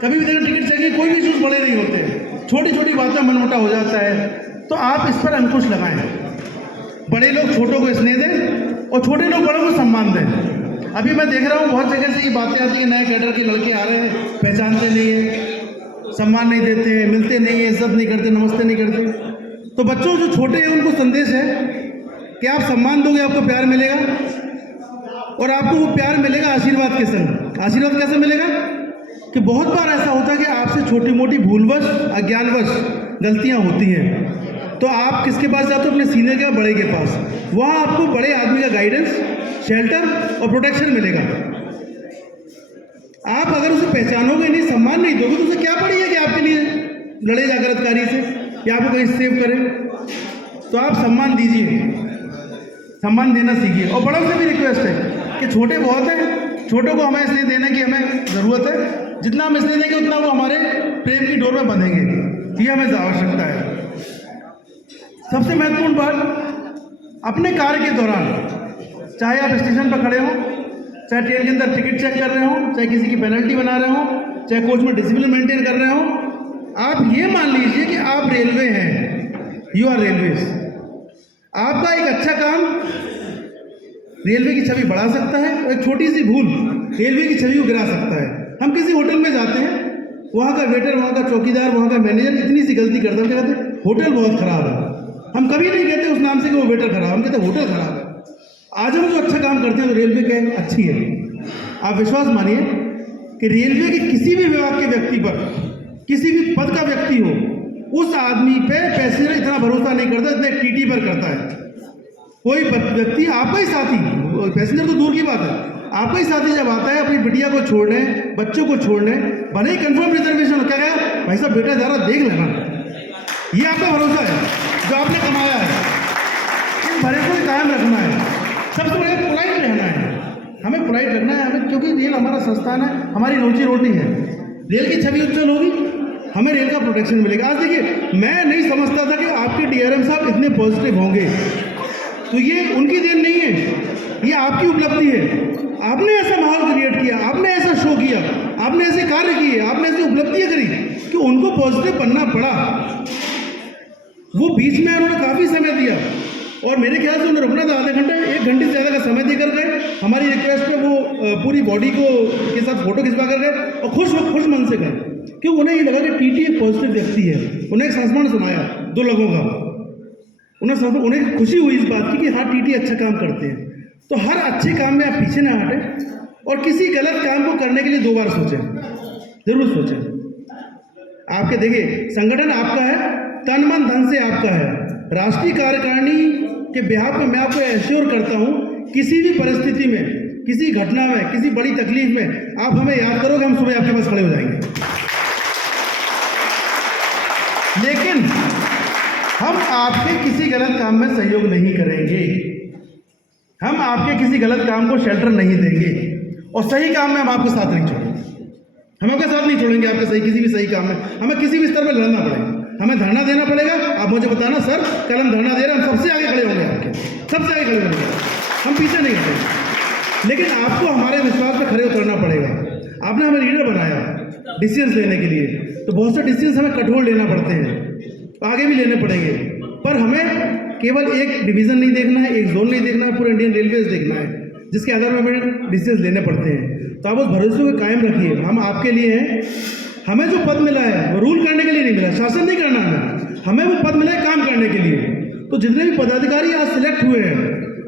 कभी भी देखो टिकट चाहिए, कोई भी इश्यूज बड़े नहीं होते हैं। छोटी छोटी बातें मनमुटाव हो जाता है। तो आप इस पर अंकुश लगाएं। बड़े लोग छोटों को स्नेह दें और छोटे लोग बड़ों को सम्मान दें। अभी मैं देख रहा हूँ बहुत जगह से ये बातें आती है, नए कैडर के लड़के आ रहे हैं, पहचानते नहीं है, सम्मान नहीं देते, मिलते नहीं है, इज्जत नहीं करते, नमस्ते नहीं करते। तो बच्चों जो छोटे हैं उनको संदेश है कि आप सम्मान दोगे आपको प्यार मिलेगा, और आपको वो प्यार मिलेगा आशीर्वाद के संग। आशीर्वाद कैसे मिलेगा कि बहुत बार ऐसा होता है कि आपसे छोटी मोटी भूलवश, अज्ञानवश गलतियां होती हैं, तो आप किसके पास जाते हो? अपने सीनियर के, बड़े के पास। वहाँ आपको बड़े आदमी का गाइडेंस, शेल्टर और प्रोटेक्शन मिलेगा। आप अगर उसे पहचानोगे नहीं, सम्मान नहीं दोगे, तो उसे क्या पड़ी है कि आपके लिए लड़े जाकर अधिकारी से या आपको कहीं सेव करें? तो आप सम्मान दीजिए, सम्मान देना सीखिए। और बड़ों से भी रिक्वेस्ट है कि छोटे बहुत हैं, छोटों को हमें इसलिए देने की हमें ज़रूरत है। जितना हम इसलिए देंगे उतना वो हमारे प्रेम की डोर में बंधेंगे, ये हमें आवश्यकता है। सबसे महत्वपूर्ण बात, अपने कार्य के दौरान, चाहे आप स्टेशन पर खड़े हों, चाहे ट्रेन के अंदर टिकट चेक कर रहे हों, चाहे किसी की पेनल्टी बना रहे हों, चाहे कोच में डिसिप्लिन मेंटेन कर रहे हों, आप ये मान लीजिए कि आप रेलवे हैं, यू आर रेलवेज। आपका एक अच्छा काम रेलवे की छवि बढ़ा सकता है और एक छोटी सी भूल रेलवे की छवि को गिरा सकता है। हम किसी होटल में जाते हैं, वहाँ का वेटर, वहाँ का चौकीदार, वहाँ का मैनेजर इतनी सी गलती करता है, हम क्या कहते हैं? होटल बहुत ख़राब है। हम कभी नहीं कहते उस नाम से कि वो वेटर खराब, हम कहते हैं होटल खराब है। आज हम जो अच्छा काम करते हैं तो रेलवे के अच्छी है। आप विश्वास मानिए कि रेलवे के किसी भी विभाग के व्यक्ति पर, किसी भी पद का व्यक्ति हो, उस आदमी पे पैसेंजर इतना भरोसा नहीं करता जितना टीटी पर करता है। कोई व्यक्ति, आपका ही साथी, पैसेंजर तो दूर की बात है, आपका ही साथी जब आता है अपनी बिटिया को छोड़ने, बच्चों को छोड़ने, भले ही कंफर्म रिजर्वेशन हो, क्या कहा भाई साहब बेटा जरा देख लेना, ये आपका भरोसा है जो आपने कमाया है। इन भरोसे को कायम रखना है, सबसे बड़े पोलाइट रहना है, हमें पोलाइट रखना है हमें, क्योंकि रेल हमारा संस्थान है, हमारी रोजी रोटी है। रेल की छवि उज्जवल होगी, हमें रेल का प्रोटेक्शन मिलेगा। आज देखिए, मैं नहीं समझता था कि आपके डीआरएम साहब इतने पॉजिटिव होंगे, तो ये उनकी देन नहीं है, ये आपकी उपलब्धि है। आपने ऐसा माहौल क्रिएट किया, आपने ऐसा शो किया, आपने ऐसे कार्य किए, आपने ऐसी उपलब्धियां करी कि उनको पॉजिटिव बनना पड़ा। वो बीच में उन्होंने काफ़ी समय दिया और मेरे ख्याल से उन्होंने रुकना था आधे घंटे, 1 घंटे से ज़्यादा का समय देकर गए। हमारी रिक्वेस्ट पे वो पूरी बॉडी को के साथ फोटो खिंचवा कर गए और खुश मन से गए, क्योंकि उन्हें ये लगा कि टीटी एक पॉजिटिव व्यक्ति है। उन्हें एक संस्मरण सुनाया 2 लोगों का, उन्हें खुशी हुई इस बात की कि हाँ टीटी अच्छा काम करते हैं। तो हर अच्छे काम में आप पीछे ना हटें और किसी गलत काम को करने के लिए 2 बार सोचें, जरूर सोचें। आपके देखिए, संगठन आपका है, तन मन धन से आपका है। राष्ट्रीय कार्यकारिणी के बिहाफ में मैं आपको एश्योर करता हूं, किसी भी परिस्थिति में, किसी घटना में, किसी बड़ी तकलीफ में आप हमें याद करोगे, हम सुबह आपके पास खड़े हो जाएंगे। लेकिन हम आपके किसी गलत काम में सहयोग नहीं करेंगे, हम आपके किसी गलत काम को शेल्टर नहीं देंगे और सही काम में हम आपके साथ नहीं छोड़ेंगे। हम आपके साथ नहीं छोड़ेंगे आपके सही किसी भी सही काम में। हमें किसी भी स्तर पर लड़ना पड़ेगा, हमें धरना देना पड़ेगा। आप मुझे बताना सर कल हम धरना दे रहे हैं, हम सबसे आगे खड़े होंगे, आपके सबसे आगे खड़े होंगे, हम पीछे नहीं हटेंगे। लेकिन आपको हमारे विश्वास पर खड़े उतरना पड़ेगा। आपने हमें लीडर बनाया डिसीजंस लेने के लिए, तो बहुत से डिसीजंस हमें कठोर लेना पड़ते हैं, आगे भी लेने पड़ेंगे, पर हमें केवल एक डिवीज़न नहीं देखना है, एक जोन नहीं देखना है, पूरे इंडियन रेलवेज देखना है, जिसके आधार पर हमें डिसीजंस लेने पड़ते हैं। तो आप उस भरोसे को कायम रखिए, हम आपके लिए हैं। हमें जो पद मिला है वो रूल करने के लिए नहीं मिला, शासन नहीं करना हमें वो पद मिला है काम करने के लिए। तो जितने भी पदाधिकारी आज सिलेक्ट हुए हैं,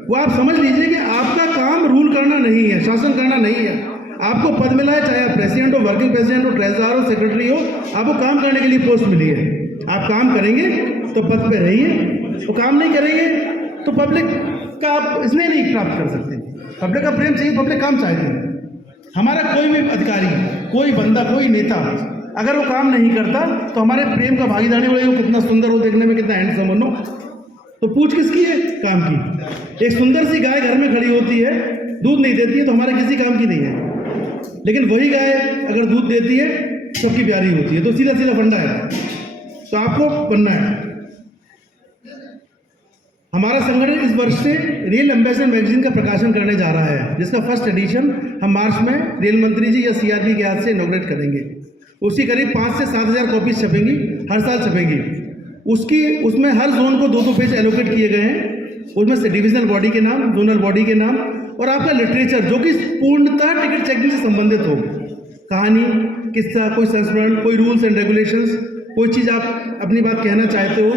वो आप समझ लीजिए कि आपका काम रूल करना नहीं है, शासन करना नहीं है। आपको पद मिला है, चाहे आप प्रेसिडेंट हो, वर्किंग प्रेसिडेंट हो, ट्रेजरर हो, सेक्रेटरी हो, आपको काम करने के लिए पोस्ट मिली है। आप काम करेंगे तो पद पे रहिए, वो काम नहीं करेंगे तो पब्लिक का आप इसलिए नहीं प्राप्त कर सकते। पब्लिक का प्रेम चाहिए, पब्लिक काम चाहिए। हमारा कोई भी अधिकारी, कोई बंदा, कोई नेता अगर वो काम नहीं करता तो हमारे प्रेम का भागीदारी हो, कितना सुंदर हो देखने में, कितना हैंडसम हो, तो पूछ किसकी है? काम की। एक सुंदर सी गाय घर में खड़ी होती है, दूध नहीं देती है तो हमारे किसी काम की नहीं है, लेकिन वही गाय अगर दूध देती है सबकी प्यारी होती है। तो सीधा सीधा फंडा है, तो आपको बनना है। हमारा संगठन इस वर्ष से रेल एम्बेसडर मैगजीन का प्रकाशन करने जा रहा है, जिसका फर्स्ट एडिशन हम मार्च में रेल मंत्री जी या सीआरपी के हाथ से इनॉग्रेट करेंगे। उसकी करीब 5 से 7 हज़ार कॉपीज छपेंगी, हर साल छपेंगी। उसमें हर जोन को 2-2 पेज एलोकेट किए गए हैं, उसमें से डिविजनल बॉडी के नाम, जोनल बॉडी के नाम और आपका लिटरेचर जो कि पूर्णतः टिकट चेकिंग से संबंधित हो। कहानी, किस्सा, कोई संस्मरण, कोई रूल्स एंड रेगुलेशंस, कोई चीज़ आप अपनी बात कहना चाहते हो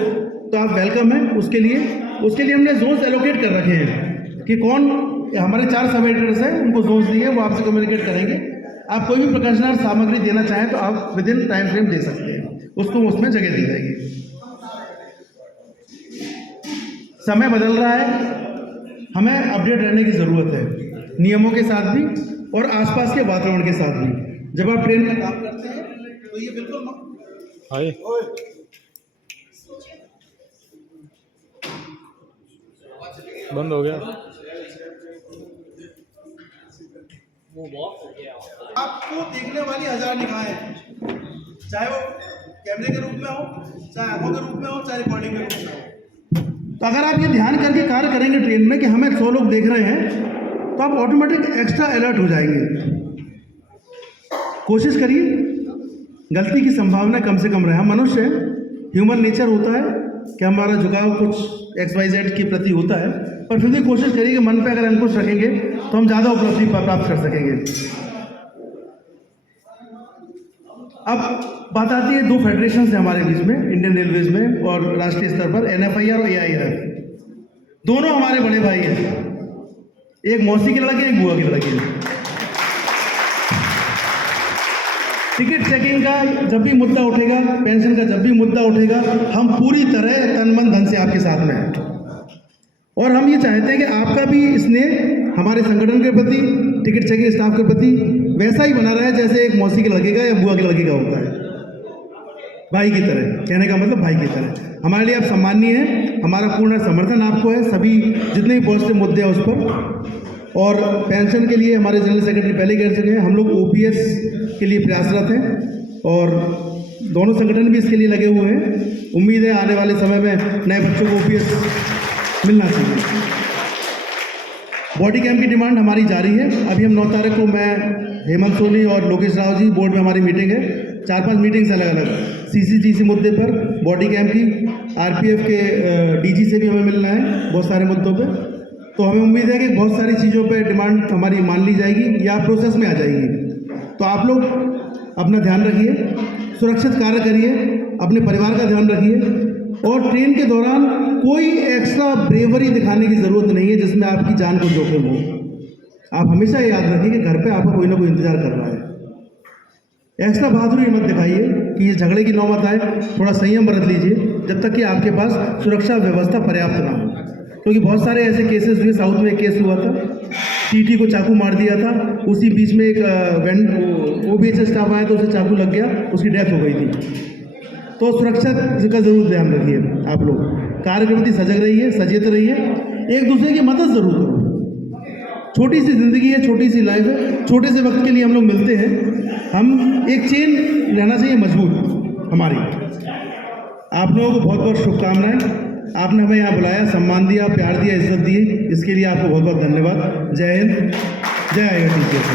तो आप वेलकम हैं। उसके लिए हमने जोन्स एलोकेट कर रखे हैं कि कौन, हमारे 4 सब एडिटर्स हैं, उनको जोन्स दिए, वो आपसे कम्युनिकेट करेंगे। आप कोई भी प्रकाशनार्थ सामग्री देना चाहें तो आप विद इन टाइम फ्रेम दे सकते हैं, उसको उसमें जगह दी जाएगी। समय बदल रहा है, हमें अपडेट रहने की ज़रूरत है, नियमों के साथ भी और आसपास के वातावरण के साथ भी। जब आप ट्रेन में काम करते हैं तो ये बिल्कुल बंद हो गया। आपको देखने वाली 1000 निगाहें हैं, चाहे वो कैमरे के रूप में हो, चाहे आंखों के रूप में हो, चाहे रिकॉर्डिंग के रूप में हो। तो अगर आप ये ध्यान करके कार्य करेंगे ट्रेन में कि हमें 100 लोग देख रहे हैं, तो आप ऑटोमेटिक एक्स्ट्रा अलर्ट हो जाएंगे। कोशिश करिए गलती की संभावना कम से कम रहे। हम मनुष्य हैं, ह्यूमन नेचर होता है कि हमारा झुकाव कुछ XYZ के प्रति होता है, पर फिर भी कोशिश करिए कि मन पे अगर अंकुश रखेंगे तो हम ज़्यादा उपलब्धि प्राप्त कर सकेंगे। अब बात आती है 2 फेडरेशन है हमारे बीच में, इंडियन रेलवेज में और राष्ट्रीय स्तर पर NFI और AIRF। दोनों हमारे बड़े भाई हैं, एक मौसी की लड़की, एक बुआ की लड़की। टिकट चेकिंग का जब भी मुद्दा उठेगा, पेंशन का जब भी मुद्दा उठेगा, हम पूरी तरह तन मन धन से आपके साथ में हैं। और हम ये चाहते हैं कि आपका भी स्नेह हमारे संगठन के प्रति, टिकट चेकिंग स्टाफ के प्रति वैसा ही बना रहे जैसे एक मौसी के लड़के का या बुआ के लड़के का होता है, भाई की तरह। कहने का मतलब भाई की तरह। हमारे लिए आप सम्माननीय हैं, हमारा पूर्ण समर्थन आपको है, सभी जितने भी पॉजिटिव मुद्दे हैं उस पर। और पेंशन के लिए हमारे जनरल सेक्रेटरी पहले कह चुके हैं, हम लोग ओपीएस के लिए प्रयासरत हैं और दोनों संगठन भी इसके लिए लगे हुए हैं। उम्मीद है आने वाले समय में नए बच्चों को ओपीएस मिलना चाहिए। बॉडी कैम्प की डिमांड हमारी जारी है। अभी हम 9 तारीख को मैं, हेमंत सोनी और लोकेश राव जी, बोर्ड में हमारी मीटिंग है, 4-5 मीटिंग्स अलग अलग सीसीटीसी मुद्दे पर, बॉडी कैम्प की, आरपीएफ के डीजी से भी हमें मिलना है बहुत सारे मुद्दों पे। तो हमें उम्मीद है कि बहुत सारी चीज़ों पे डिमांड हमारी मान ली जाएगी या प्रोसेस में आ जाएगी। तो आप लोग अपना ध्यान रखिए, सुरक्षित कार्य करिए, अपने परिवार का ध्यान रखिए और ट्रेन के दौरान कोई एक्स्ट्रा ब्रेवरी दिखाने की ज़रूरत नहीं है जिसमें आपकी जान को जोखिम हो। आप हमेशा याद रखिए कि घर पे आपका कोई ना कोई इंतज़ार कर रहा है। एक्स्ट्रा बहादुरी मत दिखाइए कि ये झगड़े की नौबत आए, थोड़ा संयम बरत लीजिए जब तक कि आपके पास सुरक्षा व्यवस्था पर्याप्त ना हो। क्योंकि बहुत सारे ऐसे केसेस हुए, साउथ में एक केस हुआ था, टीटी को चाकू मार दिया था, उसी बीच में एक ओबीएच स्टाफ आया तो उसे चाकू लग गया, उसकी डेथ हो गई थी। तो सुरक्षा का ज़रूर ध्यान रखिए। आप लोग कार्य के प्रति सजग रहिए, सचेत रहिए, एक दूसरे की मदद ज़रूर करो। छोटी सी ज़िंदगी है, छोटी सी लाइफ है, छोटे से वक्त के लिए हम लोग मिलते हैं, हम एक चेन रहना चाहिए मजबूत हमारी। आप लोगों को बहुत बहुत शुभकामनाएं। आपने हमें यहाँ बुलाया, सम्मान दिया, प्यार दिया, इज्जत दी, इसके लिए आपको बहुत बहुत धन्यवाद। जय हिंद, जय IRTCS।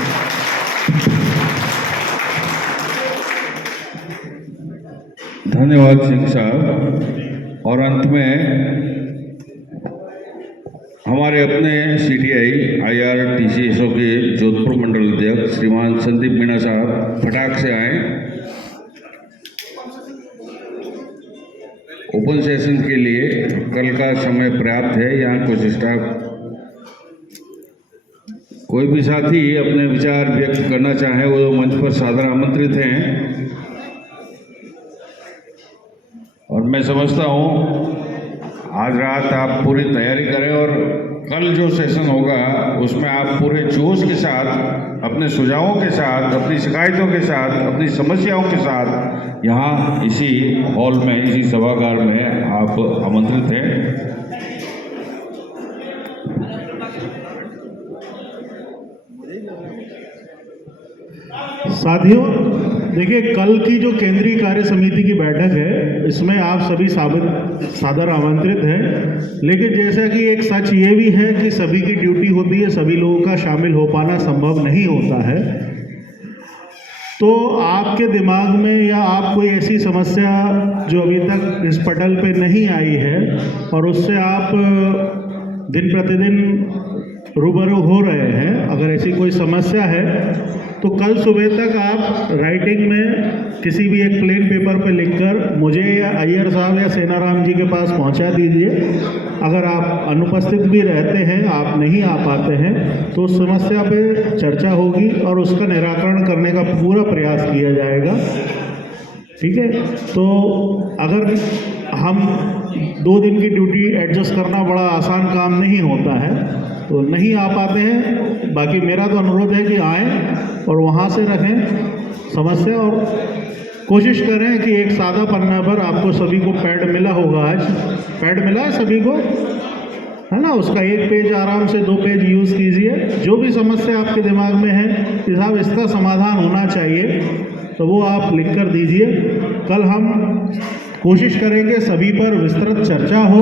धन्यवाद सिंह साहब। और अंत में हमारे अपने CTI IRTCSO के जोधपुर मंडल अध्यक्ष श्रीमान संदीप मीणा साहब फटाक से आए। ओपन सेशन के लिए कल का समय पर्याप्त है। यहाँ कुछ स्टाफ, कोई भी साथी अपने विचार व्यक्त करना चाहे वो मंच पर सादर आमंत्रित हैं। और मैं समझता हूँ आज रात आप पूरी तैयारी करें और कल जो सेशन होगा उसमें आप पूरे जोश के साथ, अपने सुझावों के साथ, अपनी शिकायतों के साथ, अपनी समस्याओं के साथ यहाँ इसी हॉल में, इसी सभागार में आप आमंत्रित हैं। साथियों, देखिए कल की जो केंद्रीय कार्य समिति की बैठक है, इसमें आप सभी सादर आमंत्रित हैं। लेकिन जैसा कि एक सच ये भी है कि सभी की ड्यूटी होती है, सभी लोगों का शामिल हो पाना संभव नहीं होता है। तो आपके दिमाग में या आप कोई ऐसी समस्या जो अभी तक इस पटल पे नहीं आई है और उससे आप दिन प्रतिदिन रूबरू हो रहे हैं, अगर ऐसी कोई समस्या है तो कल सुबह तक आप राइटिंग में किसी भी एक प्लेन पेपर पे लिखकर मुझे या अय्यर साहब या सेनाराम जी के पास पहुंचा दीजिए। अगर आप अनुपस्थित भी रहते हैं, आप नहीं आ पाते हैं, तो उस समस्या पे चर्चा होगी और उसका निराकरण करने का पूरा प्रयास किया जाएगा। ठीक है, तो अगर हम 2 दिन की ड्यूटी एडजस्ट करना बड़ा आसान काम नहीं होता है, तो नहीं आ पाते हैं। बाकी मेरा तो अनुरोध है कि आएँ और वहाँ से रखें समस्या और कोशिश करें कि एक सादा पन्ना पर, आपको सभी को पैड मिला होगा, आज पैड मिला है सभी को, है ना, उसका 1 पेज आराम से 2 पेज यूज़ कीजिए। जो भी समस्या आपके दिमाग में है कि साहब इसका समाधान होना चाहिए, तो वो आप लिख कर दीजिए। कल हम कोशिश करेंगे सभी पर विस्तृत चर्चा हो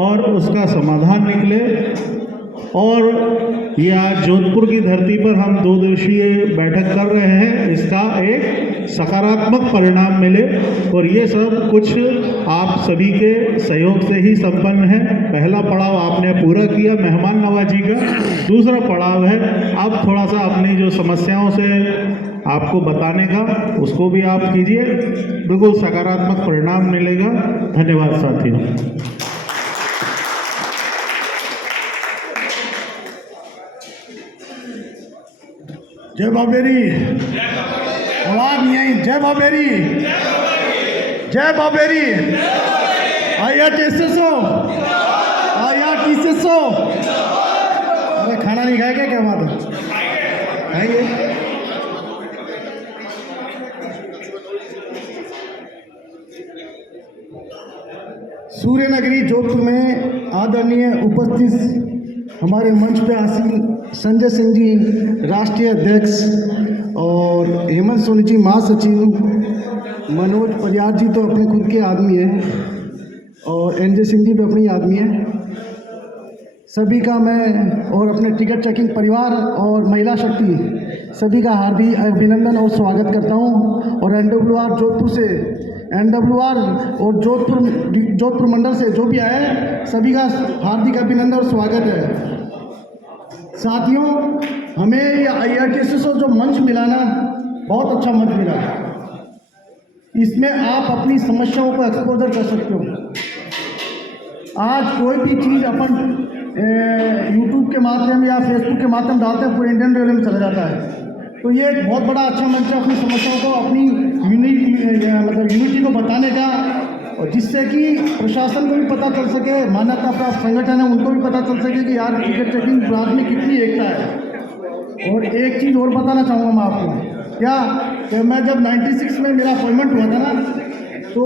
और उसका समाधान निकले। और ये आज जोधपुर की धरती पर हम 2 दिवसीय बैठक कर रहे हैं, इसका एक सकारात्मक परिणाम मिले। और ये सब कुछ आप सभी के सहयोग से ही संपन्न है। पहला पड़ाव आपने पूरा किया मेहमान नवाजी का, दूसरा पड़ाव है अब थोड़ा सा अपनी जो समस्याओं से आपको बताने का, उसको भी आप कीजिए, बिल्कुल सकारात्मक परिणाम मिलेगा। धन्यवाद साथियों। जय बाबेरी। आवाज नहीं आई। जय बाबेरी। जय बाबेरी। IRTSSO। IRTSSO। अरे खाना नहीं खाएगा क्या बात है? खाएंगे। सूर्य नगरी जोधपुर में आदरणीय उपस्थित हमारे मंच पे आसीन संजय सिंह जी राष्ट्रीय अध्यक्ष और हेमंत सोनी जी महासचिव, मनोज परियार जी तो अपने खुद के आदमी हैं और NJ सिंह जी भी अपनी आदमी हैं। सभी का मैं और अपने टिकट चेकिंग परिवार और महिला शक्ति सभी का हार्दिक अभिनंदन और स्वागत करता हूं। और NWR जोधपुर से NWR और जोधपुर मंडल से जो भी आए सभी का हार्दिक अभिनंदन और स्वागत है। साथियों, हमें ये IRTSSO जो मंच मिला ना, बहुत अच्छा मंच मिला। इसमें आप अपनी समस्याओं को एक्सपोजर कर सकते हो। आज कोई भी चीज़ अपन YouTube के माध्यम या Facebook के माध्यम डालते हैं, पूरे इंडियन रेलवे में चला जाता है। तो ये एक बहुत बड़ा अच्छा मंच है अपनी समस्याओं को, अपनी यूनिटी को बताने का, और जिससे कि प्रशासन को भी पता चल सके, मान्यता प्राप्त संगठन है उनको भी पता चल सके कि यार टिकट चेकिंग ब्रांच में कितनी एकता है। और एक चीज़ और बताना चाहूँगा मैं आपको, क्या कि मैं जब 96 में मेरा अपॉइंटमेंट हुआ था ना, तो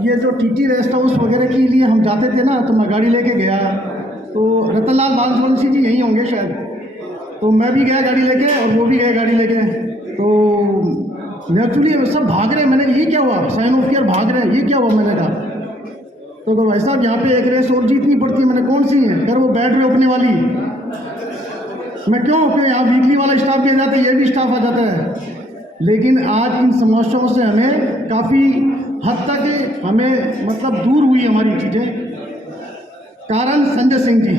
ये जो TT रेस्ट हाउस वगैरह के लिए हम जाते थे ना, तो मैं गाड़ी लेके गया, तो रतनलाल बालसोनी जी यहीं होंगे शायद, तो मैं भी गया गाड़ी लेके और वो भी गए गाड़ी लेके। तो नेचुरली सब भाग रहे, मैंने ये क्या हुआ, साइन ऑफ ईयर भाग रहे, ये क्या हुआ, मैंने कहा। तो भाई साहब यहाँ पे एक रेस और जीतनी पड़ती है। मैंने कौन सी है? कर वो बैट रोकने वाली। मैं क्यों कि यहाँ वीकली वाला स्टाफ भी आ जाता है, ये भी स्टाफ आ जाता है। लेकिन आज इन समस्याओं से हमें काफ़ी हद तक हमें मतलब दूर हुई हमारी चीज़ें। कारण संजय सिंह जी,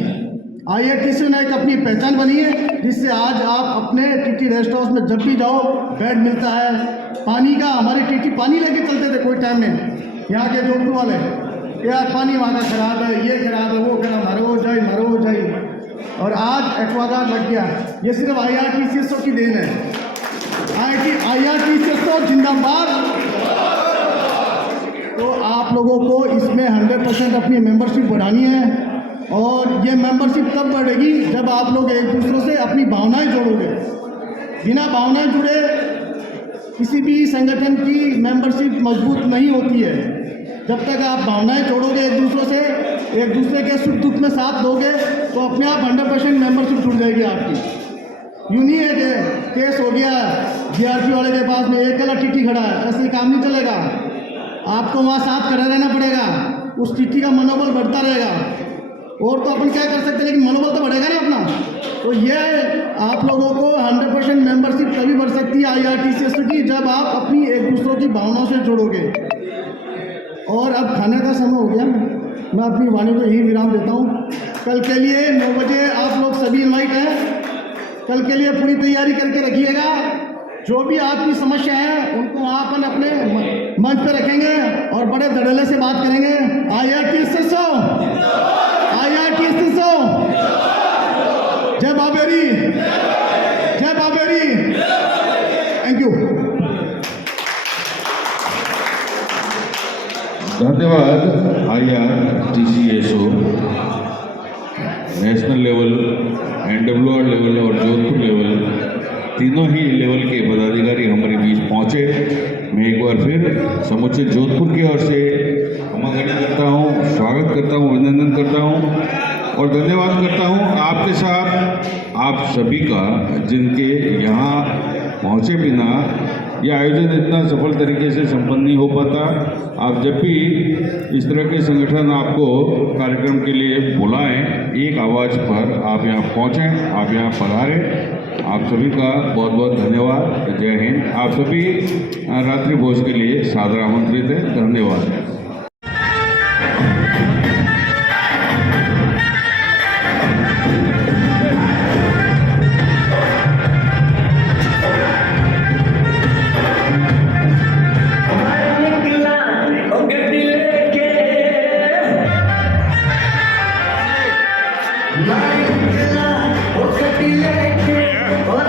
IRTSSO ने एक अपनी पहचान बनी है, जिससे आज आप अपने TT रेस्ट हाउस में जब भी जाओ बेड मिलता है। पानी का, हमारे TT पानी लेके चलते थे कोई टाइम में, यहाँ के जोधपुर वाले, यार पानी वहाँ का खराब है, ये खराब है, वो खराब, मरो जाए। और आज एक्वागार्ड लग गया। ये सिर्फ IRTSSO की देन है। IRTSSO जिंदाबाद। तो आप लोगों को इसमें 100% अपनी मेंबरशिप बढ़ानी है, और ये मेंबरशिप तब बढ़ेगी जब आप लोग एक दूसरे से अपनी भावनाएं जोड़ोगे। बिना भावनाएं जुड़े किसी भी संगठन की मेंबरशिप मजबूत नहीं होती है। जब तक आप भावनाएं जोड़ोगे एक दूसरे से, एक दूसरे के सुख दुख में साथ दोगे, तो अपने आप 100% मेंबरशिप जुड़ जाएगी आपकी। यूँ नहीं है कि केस हो गया GRP वाले के पास में एक गला TT खड़ा है, ऐसे काम नहीं चलेगा। आपको वहाँ साथ खड़ा रहना पड़ेगा, उस TT का मनोबल बढ़ता रहेगा। और तो अपन क्या कर सकते हैं, लेकिन मनोबल तो बढ़ेगा नहीं अपना। तो ये आप लोगों को 100% मेंबरशिप तभी बढ़ सकती है IRTSSO की, जब आप अपनी एक दूसरों की भावनाओं से जुड़ोगे। और अब खाने का समय हो गया, मैं अपनी वाणी को यही विराम देता हूँ। कल के लिए 9 बजे आप लोग सभी इन्वाइट हैं। कल के लिए पूरी तैयारी करके रखिएगा। जो भी आपकी समस्या है उनको वहाँ अपन अपने मंच पे रखेंगे और बड़े धड़ल्ले से बात करेंगे। IRTSSO, IRTSSO, जय बाबेरी, जय बाबेरी। Thank you. धन्यवाद। IRTSSO national level, NWR level और जोधपुर लेवल, तीनों ही लेवल के पदाधिकारी हमारे बीच पहुंचे। मैं एक बार फिर समूचे जोधपुर की ओर से आमंत्रित करता हूं, स्वागत करता हूं, अभिनंदन करता हूं और धन्यवाद करता हूं आपके साथ आप सभी का, जिनके यहाँ पहुँचे बिना यह आयोजन इतना सफल तरीके से संपन्न नहीं हो पाता। आप जब भी इस तरह के संगठन आपको कार्यक्रम के लिए बुलाएं, एक आवाज़ पर आप यहाँ पहुँचें, आप यहाँ पधारें। आप सभी का बहुत बहुत धन्यवाद। जय हिंद। आप सभी रात्रि भोज के लिए सादर आमंत्रित हैं। धन्यवाद। लेके और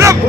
रब